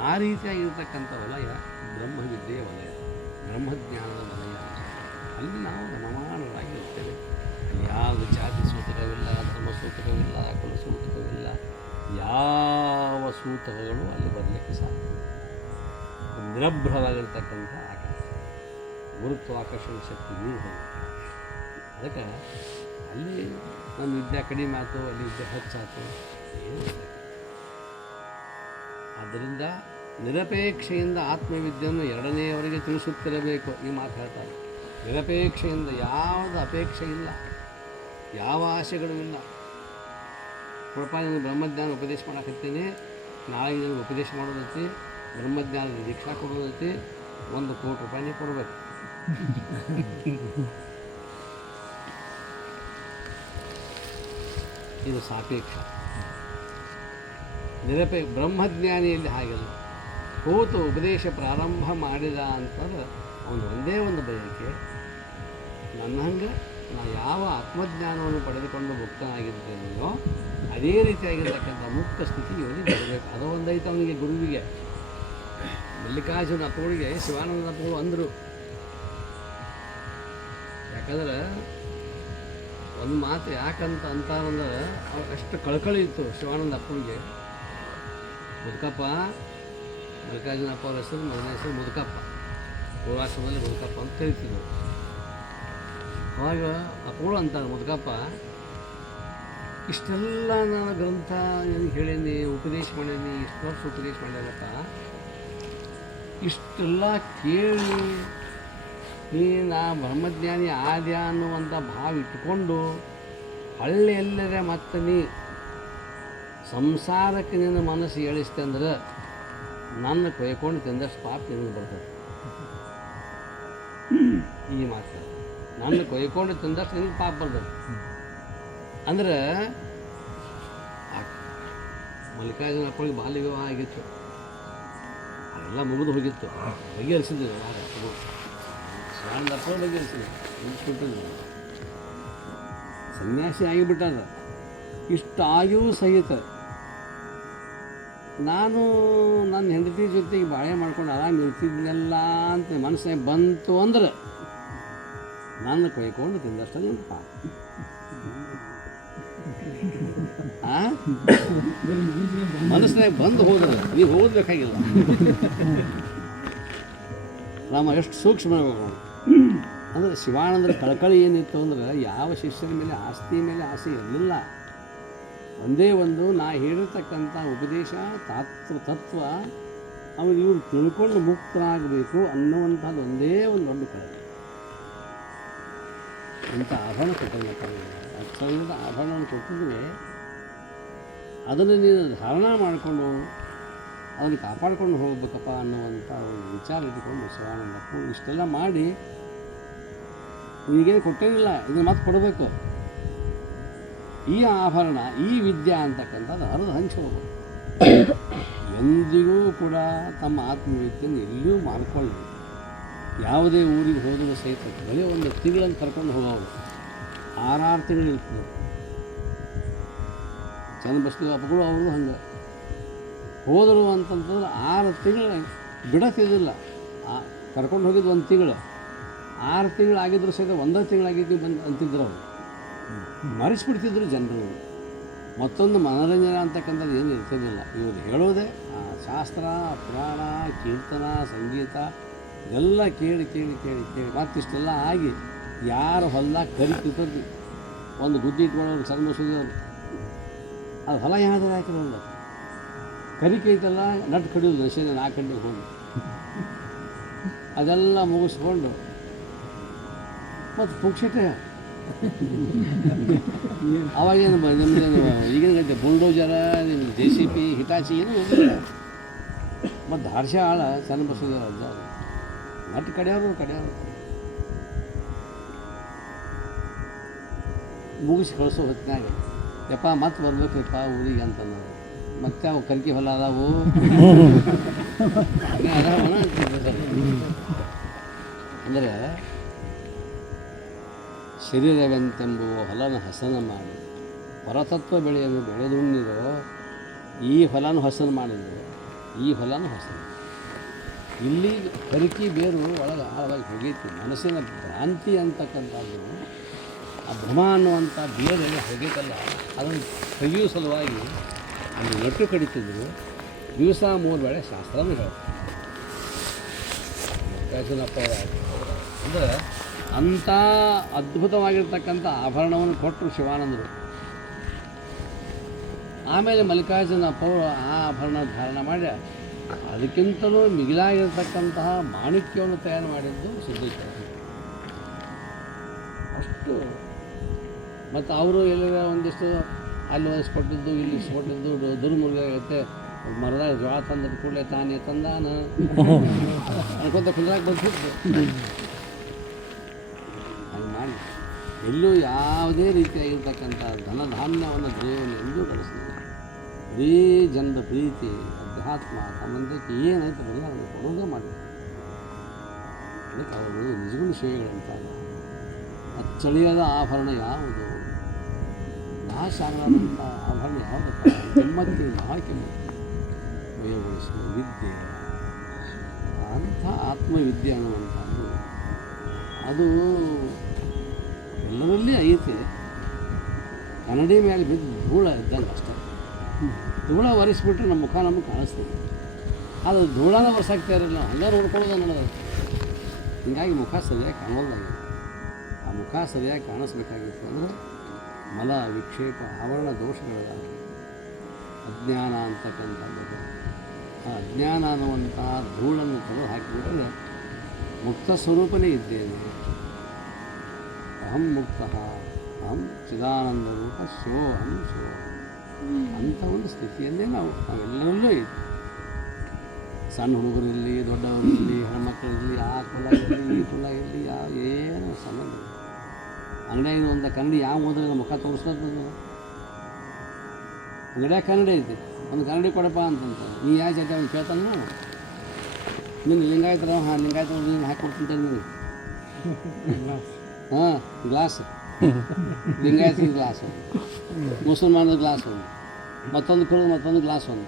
ಆ ರೀತಿಯಾಗಿರ್ತಕ್ಕಂಥ ವಲಯ ಬ್ರಹ್ಮವಿದ್ಯೆಯ ವಲಯ, ಬ್ರಹ್ಮಜ್ಞಾನದ ವಲಯ. ಅಲ್ಲಿ ನಾವು ರಮಮಾನರಾಗಿರ್ತೇವೆ. ಅಲ್ಲಿ ಯಾವುದು ಜಾತಿ ಸೂತಕವಿಲ್ಲ, ಧರ್ಮ ಸೂತಕವಿಲ್ಲ, ಕುಲ ಸೂತಕವಿಲ್ಲ, ಯಾವ ಸೂತಕಗಳು ಅಲ್ಲಿ ಬರಲಿಕ್ಕೆ ಸಾಧ್ಯ. ನಿರಭ್ರವಾಗಿರ್ತಕ್ಕಂಥ ಆಕಾಶ, ಗುರುತ್ವಾಕರ್ಷಣ ಶಕ್ತಿ ನೀರು ಹೋಗುತ್ತೆ. ಅದಕ್ಕೆ ಅಲ್ಲಿ ನಮ್ಮ ವಿದ್ಯೆ ಕಡಿಮೆ ಆಯ್ತು, ಅಲ್ಲಿ ವಿದ್ಯೆ ಹೆಚ್ಚಾಯ್ತು, ಏನಿಲ್ಲ. ಆದ್ದರಿಂದ ನಿರಪೇಕ್ಷೆಯಿಂದ ಆತ್ಮವಿದ್ಯೆಯನ್ನು ಎರಡನೆಯವರಿಗೆ ತಿಳಿಸುತ್ತಿರಬೇಕು. ಈ ಮಾತು ಹೇಳ್ತಾರೆ. ನಿರಪೇಕ್ಷೆಯಿಂದ ಯಾವುದು ಅಪೇಕ್ಷೆ ಇಲ್ಲ, ಯಾವ ಆಸೆಗಳು ಇಲ್ಲ. ನೋಡಪ್ಪ, ನೀನು ಬ್ರಹ್ಮಜ್ಞಾನ ಉಪದೇಶ ಮಾಡಕತ್ತೀನಿ, ನಾಳೆಗೆ ನಿನಗೆ ಉಪದೇಶ ಮಾಡೋದೈತಿ, ಬ್ರಹ್ಮಜ್ಞಾನದ ದೀಕ್ಷಾ ಕೊಡೋದೈತಿ, 1 ಕೋಟಿ ರೂಪಾಯಿನೇ ಕೊಡಬೇಕು. ಇದು ಸಾಪೇಕ್ಷ. ಬ್ರಹ್ಮಜ್ಞಾನಿಯಲ್ಲಿ ಹಾಗೆಲ್ಲ. ಕೂತು ಉಪದೇಶ ಪ್ರಾರಂಭ ಮಾಡಿದ ಅಂತಂದ್ರೆ ಅವನು ಒಂದೇ ಒಂದು ಬಯಕೆ, ನನ್ನ ಹಂಗೆ ನಾ ಯಾವ ಆತ್ಮಜ್ಞಾನವನ್ನು ಪಡೆದುಕೊಂಡು ಮುಕ್ತನಾಗಿದ್ದೇನೆಯೋ ಅದೇ ರೀತಿಯಾಗಿರ್ತಕ್ಕಂಥ ಮುಕ್ತ ಸ್ಥಿತಿ ಇವನಿಗೆ ಬರಬೇಕು. ಅದು ಒಂದೈತೆ ಅವನಿಗೆ. ಗುರುವಿಗೆ ಮಲ್ಲಿಕಾರ್ಜುನ ಅಪ್ಪಗಳಿಗೆ ಶಿವಾನಂದ ಅಪ್ಪಗಳು ಅಂದರು. ಯಾಕಂದ್ರೆ ಒಂದು ಮಾತು ಯಾಕಂತ ಅಂತಾರಂದ್ರೆ ಅವ್ರು ಅಷ್ಟು ಕಳಕಳಿ ಇತ್ತು ಶಿವಾನಂದ ಅಪ್ಪನಿಗೆ. ಮುದುಕಪ್ಪ, ಮಲ್ಲಿಕಾರ್ಜುನ ಅಪ್ಪ ಅವ್ರ ಹೆಸರು, ಮೊದಲನೇ ಹೆಸರು ಮುದುಕಪ್ಪ, ಪೂರ್ವಾಶ್ರಮದಲ್ಲಿ ಮುದುಕಪ್ಪ ಅಂತ ಕರಿತಿದ್ರು. ಅವಾಗ ಅಪ್ಪಗಳು ಅಂತಾರೆ, ಮುದುಕಪ್ಪ ಇಷ್ಟೆಲ್ಲ ನಾನು ಗ್ರಂಥ ಹೇಳೀನಿ, ಉಪದೇಶ ಮಾಡೀನಿ, ಇಷ್ಟು ವರ್ಷ ಉಪದೇಶ ಮಾಡ್ಯಾರಪ್ಪ, ಇಷ್ಟೆಲ್ಲ ಕೇಳಿ ನೀ ನಾ ಬ್ರಹ್ಮಜ್ಞಾನಿ ಆದ್ಯ ಅನ್ನುವಂಥ ಭಾವ ಇಟ್ಕೊಂಡು ಹಳ್ಳಿಯಲ್ಲರೆ ಮತ್ತೆ ನೀ ಸಂಸಾರಕ್ಕೆ ನಿನ್ನ ಮನಸ್ಸು ಹೇಳಿಸ್ತೆ ಅಂದ್ರೆ ನನ್ನ ಕೊಯ್ಕೊಂಡು ತಿಂದಷ್ಟು ಪಾಪ ನಿನಗೆ ಬರ್ತದೆ. ಈ ಮಾತು ನನ್ನ ಕೊಯ್ಕೊಂಡು ತಿಂದಷ್ಟು ನಿನಗೆ ಪಾಪ ಬರ್ತದೆ. ಅಂದ್ರೆ ಮಲ್ಲಿಕಾರ್ಜುನ ಅಪ್ಪಳಿಗೆ ಬಾಲ್ಯ ವಿವಾಹ ಆಗಿತ್ತು, ಅದೆಲ್ಲ ಮುಗಿದು ಹೋಗಿತ್ತು. ಬಗೆಹರಿಸಿದ್ರು ಶಿವಾನಂದ ಅಪ್ಪ ಬಗೆಹರಿಸಿದ್ರು, ಮುಗಿಸ್ಬಿಟ್ಟಿದ್ರು. ಸನ್ಯಾಸಿ ಆಗಿಬಿಟ್ಟಾರ. ಇಷ್ಟಾಗಿಯೂ ಸಹಿತ ನಾನು ನನ್ನ ಹೆಂಡತಿ ಜೊತೆಗೆ ಬಾಳೆ ಮಾಡ್ಕೊಂಡು ಆರಾಮ್ ಇರ್ತಿದ್ನಲ್ಲ ಅಂತ ಮನಸ್ಸಿನಾಗ ಬಂತು ಅಂದ್ರೆ ನನ್ನ ಕೊಯ್ಕೊಂಡು ತಿಂದಷ್ಟು ನೆನಪ. ಮನಸ್ಸಿನಾಗ ಬಂದು ಹೋದ್ರೆ ನೀವು ಓದಬೇಕಾಗಿಲ್ಲ. ನಾವು ಎಷ್ಟು ಸೂಕ್ಷ್ಮ ಅಂದರೆ ಶಿವಾನಂದರ ಕಳಕಳಿ ಏನಿತ್ತು ಅಂದ್ರೆ ಯಾವ ಶಿಷ್ಯರ ಮೇಲೆ ಆಸ್ತಿ ಮೇಲೆ ಆಸೆ ಇರಲಿಲ್ಲ. ಒಂದೇ ಒಂದು ನಾ ಹೇಳಿರ್ತಕ್ಕಂಥ ಉಪದೇಶ ತತ್ವ ಅವ್ರು ಇವ್ರು ತಿಳ್ಕೊಂಡು ಮುಕ್ತರಾಗಬೇಕು ಅನ್ನುವಂಥದ್ದು ಒಂದೇ ಒಂದು ದೊಡ್ಡ ಕಳಕಳಿ. ಇಂಥ ಆಭರಣ ಕೊಟ್ಟಿದ್ದಪ್ಪ, ಅಕ್ಷರದ ಆಭರಣವನ್ನು ಕೊಟ್ಟಿದ್ವಿ, ಅದನ್ನು ನೀನು ಧಾರಣ ಮಾಡಿಕೊಂಡು ಅದನ್ನು ಕಾಪಾಡ್ಕೊಂಡು ಹೋಗ್ಬೇಕಪ್ಪ ಅನ್ನುವಂಥ ಒಂದು ವಿಚಾರ ಇಟ್ಕೊಂಡು ಶಿವಾನಂದಪ್ಪು ಇಷ್ಟೆಲ್ಲ ಮಾಡಿ ಈಗೇನು ಕೊಟ್ಟೇನಿಲ್ಲ, ಇದನ್ನು ಮತ್ತೆ ಕೊಡಬೇಕು. ಈ ಆಭರಣ, ಈ ವಿದ್ಯೆ ಅಂತಕ್ಕಂಥದ್ದು ಹರಿದು ಹಂಚೋದು. ಎಂದಿಗೂ ಕೂಡ ತಮ್ಮ ಆತ್ಮವಿದ್ಯೆಯನ್ನು ಎಲ್ಲಿಯೂ ಮಾಡಿಕೊಳ್ಳಿ. ಯಾವುದೇ ಊರಿಗೆ ಹೋದರೂ ಸಹಿತ ಬರೀ ಒಂದು ತಿಂಗಳನ್ನು ಕರ್ಕೊಂಡು ಹೋಗೋರು. 6 ತಿಂಗಳು ಇರ್ತದೆ. ಚನ್ನಬಸವ ಅಪ್ಪಗಳು ಅವರು ಹಂಗೆ ಹೋದರು ಅಂತಂತಂದ್ರೆ 6 ತಿಂಗಳು ಬಿಡತ್ತಿದ್ದಿಲ್ಲ. ಕರ್ಕೊಂಡು ಹೋಗಿದ್ದು 1 ತಿಂಗಳು, 6 ತಿಂಗಳು ಆಗಿದ್ರು ಸಹಿತ 1 ತಿಂಗಳಾಗಿದ್ದು ಬಂದು ಅಂತಿದ್ರು ಅವರು. ಮರೆಸಿಬಿಡ್ತಿದ್ರು ಜನರು. ಮತ್ತೊಂದು ಮನೋರಂಜನೆ ಅಂತಕ್ಕಂಥದ್ದು ಏನು ಇರ್ತಿರಲಿಲ್ಲ. ಇವರು ಹೇಳೋದೇ ಶಾಸ್ತ್ರ, ಪುರಾಣ, ಕೀರ್ತನ, ಸಂಗೀತ ಎಲ್ಲ ಕೇಳಿ ಕೇಳಿ ಕೇಳಿ ಕೇಳಿ ಮತ್ತಿಷ್ಟೆಲ್ಲ ಆಗಿ ಯಾರು ಹೊಲ್ದಾಗ ಕರಿ ಕಿತ್ತದ್ದು ಒಂದು ಗುದ್ದಿ ಇಟ್ಕೊಳ್ಳೋರು ಸಣ್ಣ ಸುದ್ದಿಯವರು ಅದು ಹೊಲ ಏನಾದರೂ ಹಾಕಿರೋಲ್ಲ. ಕರಿ ಕೈತಲ್ಲ ನಟ್ಟು ಕಡಿಯೋದು ನಶೆ 4 ಗಂಟೆಗೆ ಹೋಗಿ ಅದೆಲ್ಲ ಮುಗಿಸ್ಕೊಂಡು ಮತ್ತು ಪುಕ್ಷಟೆ ಅವಾಗೇನು ನಮ್ಮದೇನು ಈಗಿನ ಗಂಟೆ ಬುಲ್ಡೋಜರ, JCB, ಹಿಟಾಚಿ ಏನೂ ಹೋಗಿಲ್ಲ. ಮತ್ತು ಧಾರ್ಷ ಆಳ ಸಣ್ಣ ಬಸದ ಅಜ್ಜ ನಟ್ಟು ಕಡೆಯವರು ಮುಗಿಸಿ ಕಳಿಸೋ ಹೊತ್ತಿನಾಗ ಯಪ್ಪ ಮತ್ತೆ ಬರ್ಬೇಕ್ರಿಪ್ಪ ಊರಿಗೆ ಅಂತಂದ. ಮತ್ತೆ ಅವು ಕರ್ಕಿ ಹೊಲ ಅದಾವು ಅದಾವಣ ಅಂದರೆ ಶರೀರವೆಂತೆಂಬುವ ಹೊಲನ ಹಸನ ಮಾಡಿ ಪರತತ್ವ ಬೆಳೆಯನ್ನು ಬೆಳೆದುಣ್ಣಿರೋ ಈ ಹೊಲನೂ ಹಸನು ಮಾಡಿದ್ರು, ಈ ಹೊಲನೂ ಹಸನು. ಇಲ್ಲಿ ಕರಿಕಿ ಬೇರು ಒಳಗೆ ಆಳವಾಗಿ ಹೋಗೈತಿ. ಮನಸ್ಸಿನ ಭ್ರಾಂತಿ ಅಂತಕ್ಕಂಥದ್ದು, ಆ ಭ್ರಮ ಅನ್ನುವಂಥ ಬೇರೆ ಹೋಗೈತಲ್ಲ, ಅದನ್ನು ತೆಗೆಯುವ ಸಲುವಾಗಿ ಅಲ್ಲಿ ನಟ್ಟು ಕಡಿತಿದ್ರು. ದಿವಸ 3 ವೇಳೆ ಶಾಸ್ತ್ರನೂ ಹೇಳ್ತಾರೆ. ಅಂದರೆ ಅಂಥ ಅದ್ಭುತವಾಗಿರ್ತಕ್ಕಂಥ ಆಭರಣವನ್ನು ಕೊಟ್ಟರು ಶಿವಾನಂದರು. ಆಮೇಲೆ ಮಲ್ಲಿಕಾರ್ಜುನಪ್ಪ ಆ ಆಭರಣ ಧಾರಣ ಮಾಡಿ ಅದಕ್ಕಿಂತಲೂ ಮಿಗಿಲಾಗಿರ್ತಕ್ಕಂತಹ ಮಾಣಿಕ್ಯವನ್ನು ತಯಾರು ಮಾಡಿದ್ದು ಸಿದ್ದೇಶ್ವರ. ಅಷ್ಟು ಮತ್ತು ಅವರು ಎಲ್ಲರ ಒಂದಿಷ್ಟು ಅಲ್ಲಿ ಒದಿಸ್ಕೊಟ್ಟಿದ್ದು, ಇಲ್ಲಿ ಇಸ್ಕೊಟ್ಟಿದ್ದು ದುರ್ಮುರ್ಗ ಆಗುತ್ತೆ. ಮರದಾಗ ಜ್ವಾಳ ತಂದ ಕೂಡಲೇ ತಾನೇ ತಂದಾನ ಅನ್ಕೊಂತ ಕುಂದ್ರಾಗ ಬಂದಿದ್ದು. ಹಾಗೆ ಮಾಡಿ ಎಲ್ಲೂ ಯಾವುದೇ ರೀತಿಯಾಗಿರ್ತಕ್ಕಂಥ ಧನಧಾನ್ಯವನ್ನು ದೇವರನ್ನು ಎಂದೂ ಕಳಿಸಲಿಲ್ಲ. ಬರೀ ಜನರ ಪ್ರೀತಿ, ಅಧ್ಯಾತ್ಮ, ಸಂಬಂಧಕ್ಕೆ ಏನಾಯ್ತು ಬರೀ ಅದನ್ನು ಕೊಡೋದೇ ಮಾಡಿದ್ರು. ಅದಕ್ಕೆ ಅವರು ನಿಜಗುಣ ಸೇವೆಗಳಂತ. ಅಚ್ಚಳಿಯದ ಆಭರಣ ಯಾವುದು, ನಾಶ ಆಗಲಾರಂಥ ಆಭರಣ ಯಾವುದಪ್ಪ? ಕೆಮ್ಮತ್ತಿ ಭಾಳ ಕೆಮ್ಮತ್ತಿ ವಯೋಗೊಳಿಸುವ ವಿದ್ಯೆ, ಅಂಥ ಆತ್ಮವಿದ್ಯೆ ಅನ್ನುವಂಥದ್ದು ಅದು ಎಲ್ಲರಲ್ಲಿ ಐತೆ. ಕನ್ನಡಿ ಮೇಲೆ ಬಿದ್ದು ಧೂಳ ಇದ್ದಂಗೆ ಅಷ್ಟೇ. ಧೂಳ ಒರೆಸ್ಬಿಟ್ರೆ ನಮ್ಮ ಮುಖ ನಮಗೆ ಕಾಣಿಸ್ತದೆ. ಅದು ಧೂಳನ ಒರೆಸಾಗ್ತಾ ಇರಲಿಲ್ಲ, ಹಂಗೆ ನೋಡ್ಕೊಳ್ಳೋದು ಅನ್ನೋದು. ಹೀಗಾಗಿ ಮುಖ ಸರಿಯಾಗಿ ಕಾಣೋದಾಗಿದೆ. ಆ ಮುಖ ಸರಿಯಾಗಿ ಕಾಣಿಸ್ಬೇಕಾಗಿತ್ತು ಅಂದರೆ ಮಲ, ವಿಕ್ಷೇಪ, ಆವರಣ ದೋಷಗಳಿಗಾಗಿ ಅಜ್ಞಾನ ಅಂತಕ್ಕಂಥದ್ದು. ಆ ಅಜ್ಞಾನ ಅನ್ನುವಂಥ ಧೂಳನ್ನು ತೆಗೆದು ಹಾಕಿಬಿಟ್ರೆ ಮುಕ್ತ ಸ್ವರೂಪನೇ ಇದ್ದೇನೆ. ಅಹಂ ಮುಕ್ತ, ಅಹಂ ಚಿದಾನಂದ ರೂಪ, ಶಿವೋಹಂ ಶಿವ. ಅಂಥ ಒಂದು ಸ್ಥಿತಿಯನ್ನೇ ನಾವೆಲ್ಲರಲ್ಲೂ ಐತಿ. ಸಣ್ಣ ಹುಡುಗರಿರಲಿ, ದೊಡ್ಡವರಿರಲಿ, ಹೆಣ್ಮಕ್ಳಿರಲಿ, ಆ ಕುಲ ಇರಲಿ, ಈ ಕುಲ ಇರಲಿ, ಏನು ಸಂಬಂಧ. ಅಂಗಡಿಯಾಗ ಒಂದು ಕನ್ನಡಿ ಯಾವ ಓದ್ರೆ ನಮ್ಮ ಮುಖ ತೋರಿಸ್ಲತ್ತದ. ಅಂಗಡಿಯಾಗ ಕನ್ನಡಿ ಐತಿ, ಒಂದು ಕನ್ನಡಿ ಕೊಡಪ್ಪ ಅಂತಂತ. ನೀ ಯಾವ ಜಾತಿ ಅವ್ನು ಕೇಳ್ತಾನೆ ನಾವು. ನೀನು ಲಿಂಗಾಯತರ, ಹಾಂ ಲಿಂಗಾಯತ ನೀನು ಹಾಕಿಕೊಡ್ತಿಂತ ನೀನು. ಹಾಂ ಗ್ಲಾಸ್, ಲಿಂಗಾಯತದ ಗ್ಲಾಸ್ ಒಂದು, ಮುಸಲ್ಮಾನದ ಗ್ಲಾಸ್ ಒಂದು, ಮತ್ತೊಂದು ಕುಡಿದು ಮತ್ತೊಂದು ಗ್ಲಾಸ್ ಒಂದು.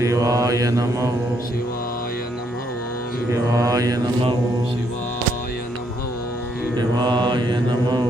ಶಿವಾಯ ನಮಃ ಶಿವಾಯ ನಮಃ ಶಿವಾಯ ನಮಃ ಶಿವಾಯ ನಮಃ ಶಿವಾಯ ನಮಃ